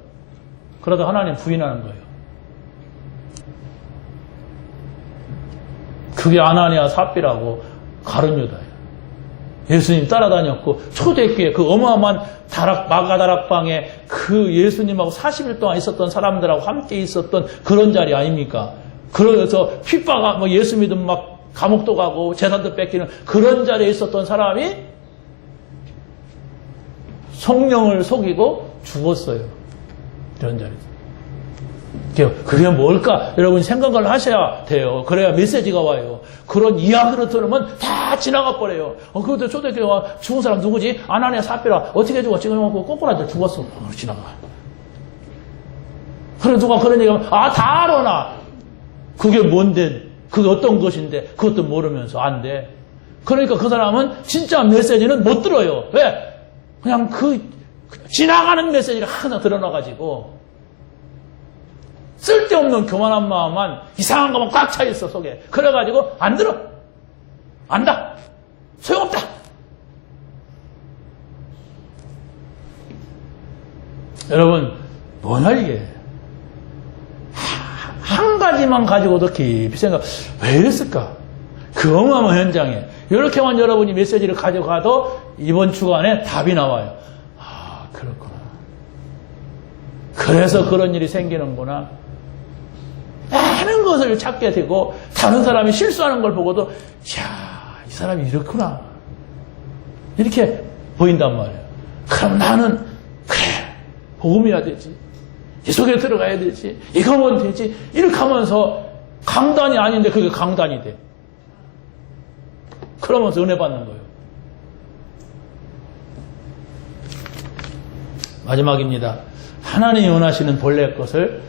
그러다 하나님 부인하는 거예요. 그게 아나니아 삽비라고 가룟 유다예요. 예수님 따라다녔고 초대교회 그 어마어마한 마가다락방에 그 예수님하고 40일 동안 있었던 사람들하고 함께 있었던 그런 자리 아닙니까? 그래서 핍박하고 예수 믿으면 막 감옥도 가고 재산도 뺏기는 그런 자리에 있었던 사람이 성령을 속이고 죽었어요. 이런 자리에서. 그게 뭘까? 여러분 생각을 하셔야 돼요. 그래야 메시지가 와요. 그런 이야기를 들으면 다 지나가 버려요. 그것도 초대교회와 죽은 사람 누구지? 아나니아 삽비라. 어떻게 죽었지? 꼬꾸라져 죽었어. 지나가. 그래 누가 그런 얘기하면 다 알아 나. 그게 뭔데? 그게 어떤 것인데? 그것도 모르면서 안 돼. 그러니까 그 사람은 진짜 메시지는 못 들어요. 왜? 그냥 지나가는 메시지를 하나 들어놔가지고 쓸데없는 교만한 마음만 이상한 것만 꽉 차 있어 속에. 그래가지고 안 들어. 안다. 소용없다. 여러분 뭐냐 이게. 한 가지만 가지고도 깊이 생각. 왜 이랬을까? 그 어마어마한 현장에 이렇게만 여러분이 메시지를 가져가도 이번 주간에 답이 나와요. 그렇구나. 그래서 그런 일이 생기는구나. 많은 것을 찾게 되고 다른 사람이 실수하는 걸 보고도 이 사람이 이렇구나. 이렇게 보인단 말이에요. 그럼 나는 그래 복음이야 되지. 이 속에 들어가야 되지. 이거면 되지. 이렇게 하면서 강단이 아닌데 그게 강단이 돼. 그러면서 은혜 받는 거예요. 마지막입니다. 하나님이 원하시는 본래의 것을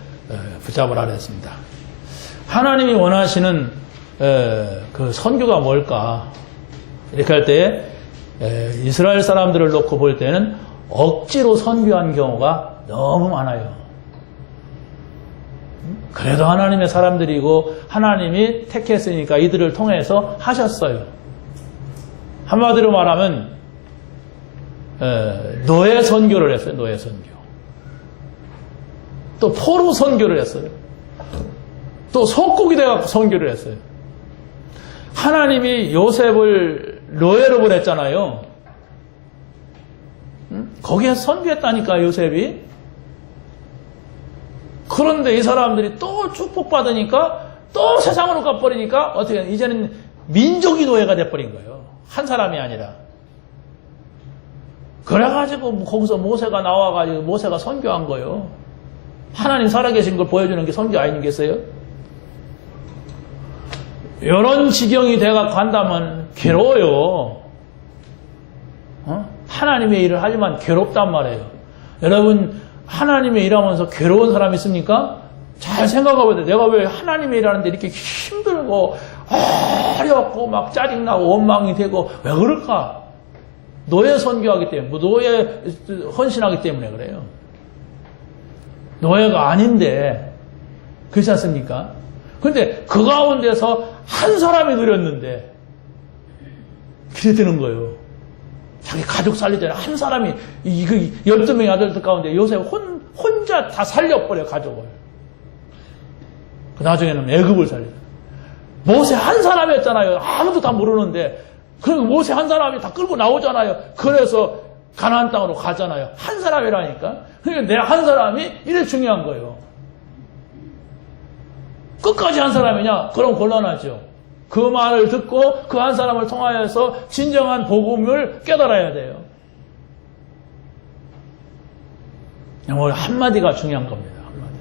붙잡으라 그랬습니다. 하나님이 원하시는 그 선교가 뭘까? 이렇게 할 때 이스라엘 사람들을 놓고 볼 때는 억지로 선교한 경우가 너무 많아요. 그래도 하나님의 사람들이고 하나님이 택했으니까 이들을 통해서 하셨어요. 한마디로 말하면 노예 선교를 했어요. 노예 선교. 또 포로 선교를 했어요. 또 속국이 돼갖고 선교를 했어요. 하나님이 요셉을 노예로 보냈잖아요. 거기에 선교했다니까 요셉이. 그런데 이 사람들이 또 축복받으니까 또 세상으로 가버리니까 어떻게 이제는 민족이 노예가 돼버린 거예요. 한 사람이 아니라. 그래가지고 거기서 모세가 나와가지고 모세가 선교한 거예요. 하나님 살아계신 걸 보여주는 게 선교 아니겠어요? 이런 지경이 돼가 간다면 괴로워요. 하나님의 일을 하지만 괴롭단 말이에요. 여러분 하나님의 일하면서 괴로운 사람 있습니까? 잘 생각해보세요. 내가 왜 하나님의 일하는데 이렇게 힘들고 어렵고 막 짜증나고 원망이 되고 왜 그럴까? 노예 선교하기 때문에, 노예 헌신하기 때문에 그래요. 노예가 아닌데 그렇지 않습니까? 그런데 그 가운데서 한 사람이 누렸는데 그래 되는 거예요. 자기 가족 살리잖아요. 한 사람이 12명의 아들들 가운데 요셉 혼자 다 살려버려 가족을. 그 나중에는 애굽을 살려요. 모세 한 사람이었잖아요. 아무도 다 모르는데 그리고 모세 한 사람이 다 끌고 나오잖아요. 그래서 가나안 땅으로 가잖아요. 한 사람이라니까. 그러니까 내 한 사람이 이래 중요한 거예요. 끝까지 한 사람이냐? 그럼 곤란하죠. 그 말을 듣고 그 한 사람을 통하여서 진정한 복음을 깨달아야 돼요. 오늘 한마디가 중요한 겁니다. 한마디.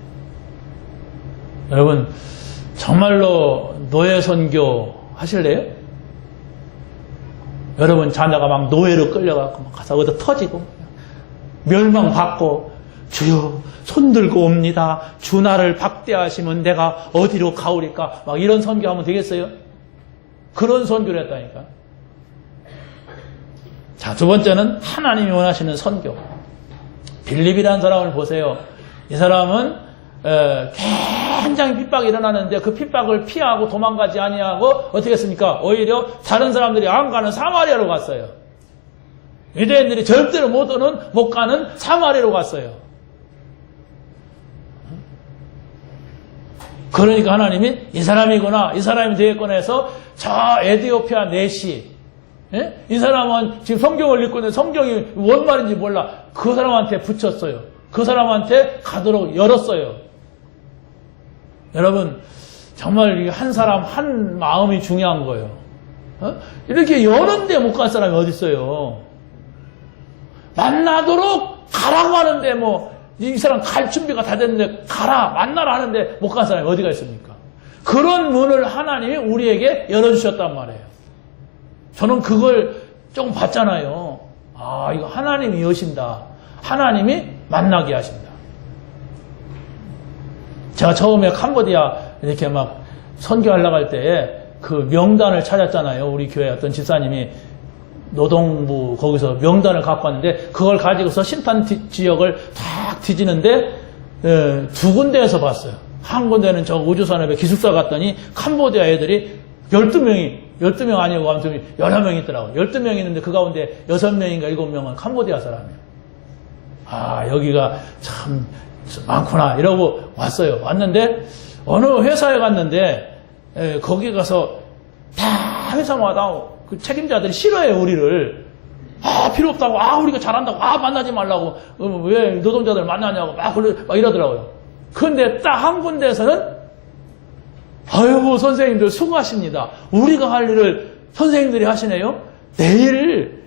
여러분, 정말로 노예 선교 하실래요? 여러분 자녀가 막 노예로 끌려가고 막 가서 어디 터지고 멸망받고 주여 손들고 옵니다. 주 나를 박대하시면 내가 어디로 가오리까? 막 이런 선교하면 되겠어요? 그런 선교를 했다니까. 자, 두 번째는 하나님이 원하시는 선교. 빌립이라는 사람을 보세요. 이 사람은 굉장히 핍박이 일어나는데 그 핍박을 피하고 도망가지 아니하고 어떻게 했습니까? 오히려 다른 사람들이 안 가는 사마리아로 갔어요. 유대인들이 절대로 못 가는 사마리아로 갔어요. 그러니까 하나님이 이 사람이구나, 이 사람이 되겠구나 해서 저 에디오피아 내시, 이 사람은 지금 성경을 읽고 있는데 성경이 뭔 말인지 몰라. 그 사람한테 붙였어요. 그 사람한테 가도록 열었어요. 여러분, 정말 한 사람 한 마음이 중요한 거예요. 이렇게 여는데 못 갈 사람이 어디 있어요? 만나도록 가라고 하는데 이 사람 갈 준비가 다 됐는데 가라, 만나라 하는데 못 간 사람이 어디가 있습니까? 그런 문을 하나님이 우리에게 열어주셨단 말이에요. 저는 그걸 조금 봤잖아요. 아, 이거 하나님이 여신다. 하나님이 만나게 하신다. 제가 처음에 캄보디아 이렇게 막 선교하려고 할 때에 그 명단을 찾았잖아요. 우리 교회 어떤 집사님이 노동부 거기서 명단을 갖고 왔는데 그걸 가지고서 신탄 지역을 탁 뒤지는데 두 군데에서 봤어요. 한 군데는 저 우주산업에 기숙사 갔더니 캄보디아 애들이 12명 아니고 아무튼 여러 명 있더라고요. 12명 있는데 그 가운데 6명인가 7명은 캄보디아 사람이에요. 아, 여기가 참 많구나 이러고 왔어요. 왔는데 어느 회사에 갔는데 거기 가서 다 회사마다 그 책임자들이 싫어해요, 우리를. 아, 필요 없다고. 아, 우리가 잘한다고. 아, 만나지 말라고. 왜 노동자들 만나냐고 막 이러더라고요. 그런데 딱 한 군데에서는 아이고, 선생님들 수고하십니다. 우리가 할 일을 선생님들이 하시네요. 내일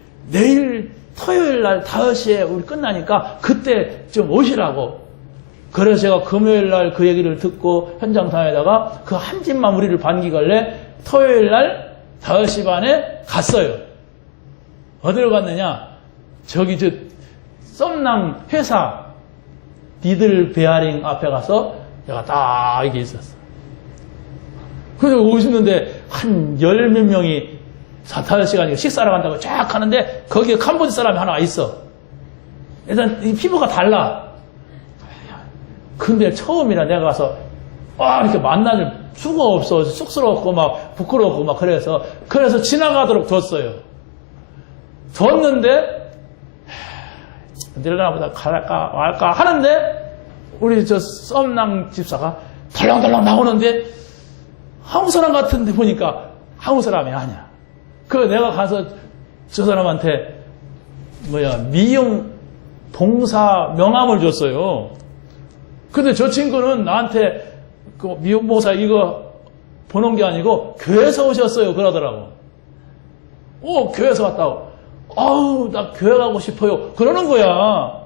토요일 날 5시에 우리 끝나니까 그때 좀 오시라고. 그래서 제가 금요일 날 그 얘기를 듣고 현장사에다가 그 한 집만 우리를 반기길래 토요일 날 5시 반에 갔어요. 어디로 갔느냐? 저기 썸남 회사 니들 베어링 앞에 가서 내가 딱 이게 있었어. 그래서 오시는데 한 10몇 명이 4-5시간이니까 식사를 간다고 쫙 하는데 거기에 캄보디 사람이 하나 있어. 일단 이 피부가 달라. 근데 처음이라 내가 가서 이렇게 만날 수가 없어. 쑥스럽고 막 부끄럽고 막 그래서 지나가도록 뒀어요. 뒀는데 내려나보다 갈까 말까 하는데 우리 저 썸남 집사가 덜렁덜렁 나오는데 한국 사람 같은데 보니까 한국 사람이 아니야. 내가 가서 저 사람한테 미용 봉사 명함을 줬어요. 근데 저 친구는 나한테 그 미용 봉사 이거 보는 게 아니고 교회에서 오셨어요 그러더라고. 교회에서 왔다고. 나 교회 가고 싶어요. 그러는 거야.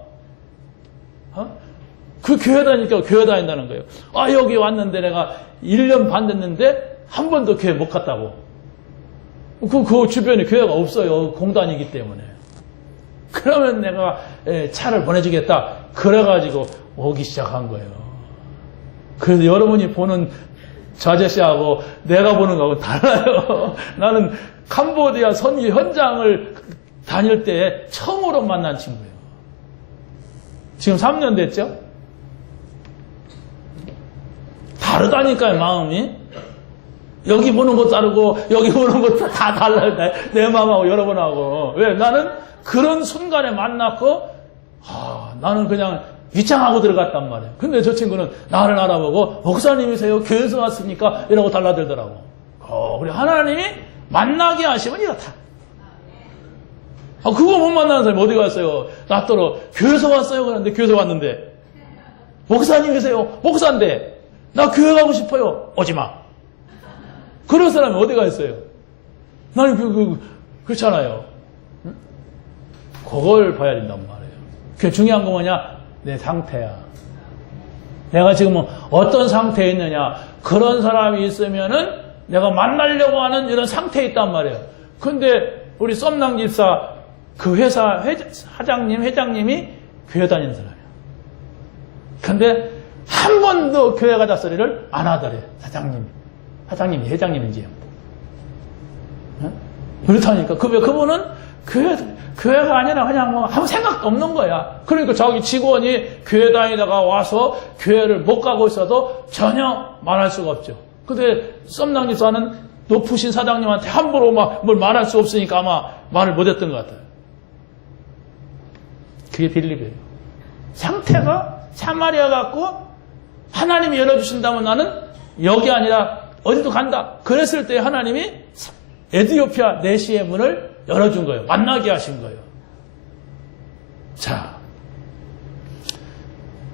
그 교회 다니니까 교회 다닌다는 거예요. 여기 왔는데 내가 1년 반 됐는데 한 번도 교회 못 갔다고. 그 주변에 교회가 없어요. 공단이기 때문에. 그러면 내가 차를 보내주겠다. 그래가지고 오기 시작한 거예요. 그래서 여러분이 보는 저 아저씨하고 내가 보는 거하고 달라요. 나는 캄보디아 선교 현장을 다닐 때 처음으로 만난 친구예요. 지금 3년 됐죠? 다르다니까요, 마음이. 여기 보는 것 다르고 여기 보는 것 다 달라요. 내 마음하고 여러분하고. 왜? 나는 그런 순간에 만났고 나는 그냥 위장하고 들어갔단 말이에요. 근데 저 친구는 나를 알아보고 목사님이세요? 교회에서 왔습니까? 이러고 달라들더라고. 그래 하나님이 만나게 하시면 이렇다. 그거 못 만나는 사람이 어디 갔어요? 나더러 교회에서 왔어요? 그런데 교회에서 왔는데 목사님이세요? 목사인데 나 교회 가고 싶어요. 오지 마. 그런 사람이 어디가 있어요? 나는 그렇잖아요. 그걸 봐야 된단 말이에요. 그 중요한 거 뭐냐? 내 상태야. 내가 지금 어떤 상태에 있느냐. 그런 사람이 있으면은 내가 만나려고 하는 이런 상태에 있단 말이에요. 근데 우리 썸남 집사 그 회사 회장님이 교회 다니는 사람이에요. 근데 한 번도 교회 가자 소리를 안 하더래. 사장님이 회장님인지. 그렇다니까. 그분은 교회가 아니라 그냥 뭐 아무 생각도 없는 거야. 그러니까 자기 직원이 교회 다니다가 와서 교회를 못 가고 있어도 전혀 말할 수가 없죠. 근데 썸남 집사는 높으신 사장님한테 함부로 막 뭘 말할 수 없으니까 아마 말을 못했던 것 같아요. 그게 빌립이에요. 상태가 사마리아 같고 하나님이 열어주신다면 나는 여기 아니라 어디도 간다. 그랬을 때 하나님이 에티오피아 내시의 문을 열어준 거예요. 만나게 하신 거예요. 자,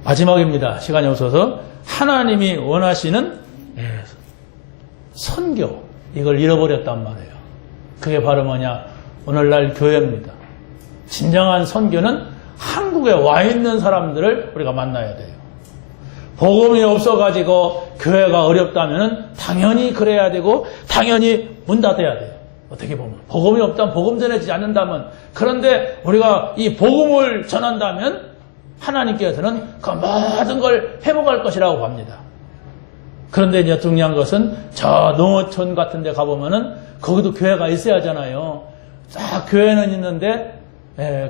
마지막입니다. 시간이 없어서 하나님이 원하시는 선교, 이걸 잃어버렸단 말이에요. 그게 바로 뭐냐? 오늘날 교회입니다. 진정한 선교는 한국에 와 있는 사람들을 우리가 만나야 돼요. 복음이 없어가지고 교회가 어렵다면 당연히 그래야 되고 당연히 문 닫아야 돼요. 어떻게 보면 복음이 없다면 복음 전해지지 않는다면, 그런데 우리가 이 복음을 전한다면 하나님께서는 그 모든 걸 회복할 것이라고 봅니다. 그런데 이제 중요한 것은 저 농어촌 같은 데 가보면은 거기도 교회가 있어야 하잖아요. 딱 교회는 있는데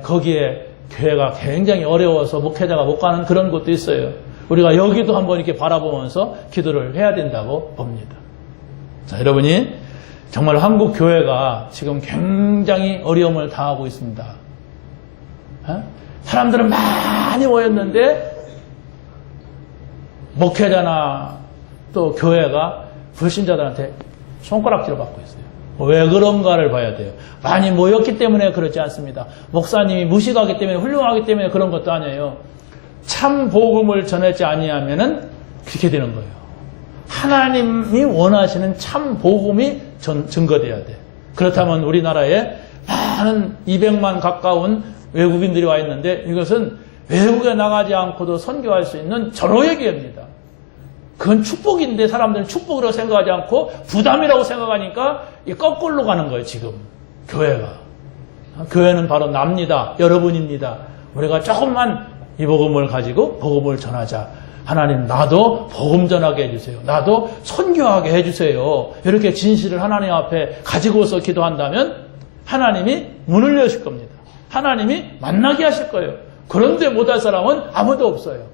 거기에 교회가 굉장히 어려워서 목회자가 못 가는 그런 곳도 있어요. 우리가 여기도 한번 이렇게 바라보면서 기도를 해야 된다고 봅니다. 자, 여러분이 정말 한국 교회가 지금 굉장히 어려움을 당하고 있습니다. 사람들은 많이 모였는데 목회자나 또 교회가 불신자들한테 손가락질을 받고 있어요. 왜 그런가를 봐야 돼요. 많이 모였기 때문에 그렇지 않습니다. 목사님이 무식하기 때문에, 훌륭하기 때문에 그런 것도 아니에요. 참 복음을 전하지 아니하면은 그렇게 되는 거예요. 하나님이 원하시는 참 복음이 증거돼야 돼. 그렇다면 우리나라에 많은 200만 가까운 외국인들이 와 있는데 이것은 외국에 나가지 않고도 선교할 수 있는 절호의 기회입니다. 그건 축복인데 사람들은 축복이라고 생각하지 않고 부담이라고 생각하니까 거꾸로 가는 거예요, 지금. 교회가. 교회는 바로 납니다. 여러분입니다. 우리가 조금만 이 복음을 가지고 복음을 전하자. 하나님, 나도 복음 전하게 해주세요. 나도 선교하게 해주세요. 이렇게 진실을 하나님 앞에 가지고서 기도한다면 하나님이 문을 여실 겁니다. 하나님이 만나게 하실 거예요. 그런데 못할 사람은 아무도 없어요.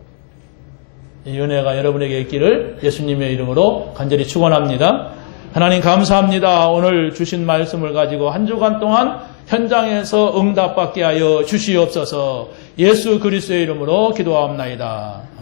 이 은혜가 여러분에게 있기를 예수님의 이름으로 간절히 축원합니다. 하나님 감사합니다. 오늘 주신 말씀을 가지고 한 주간 동안 현장에서 응답받게 하여 주시옵소서. 예수 그리스도의 이름으로 기도하옵나이다.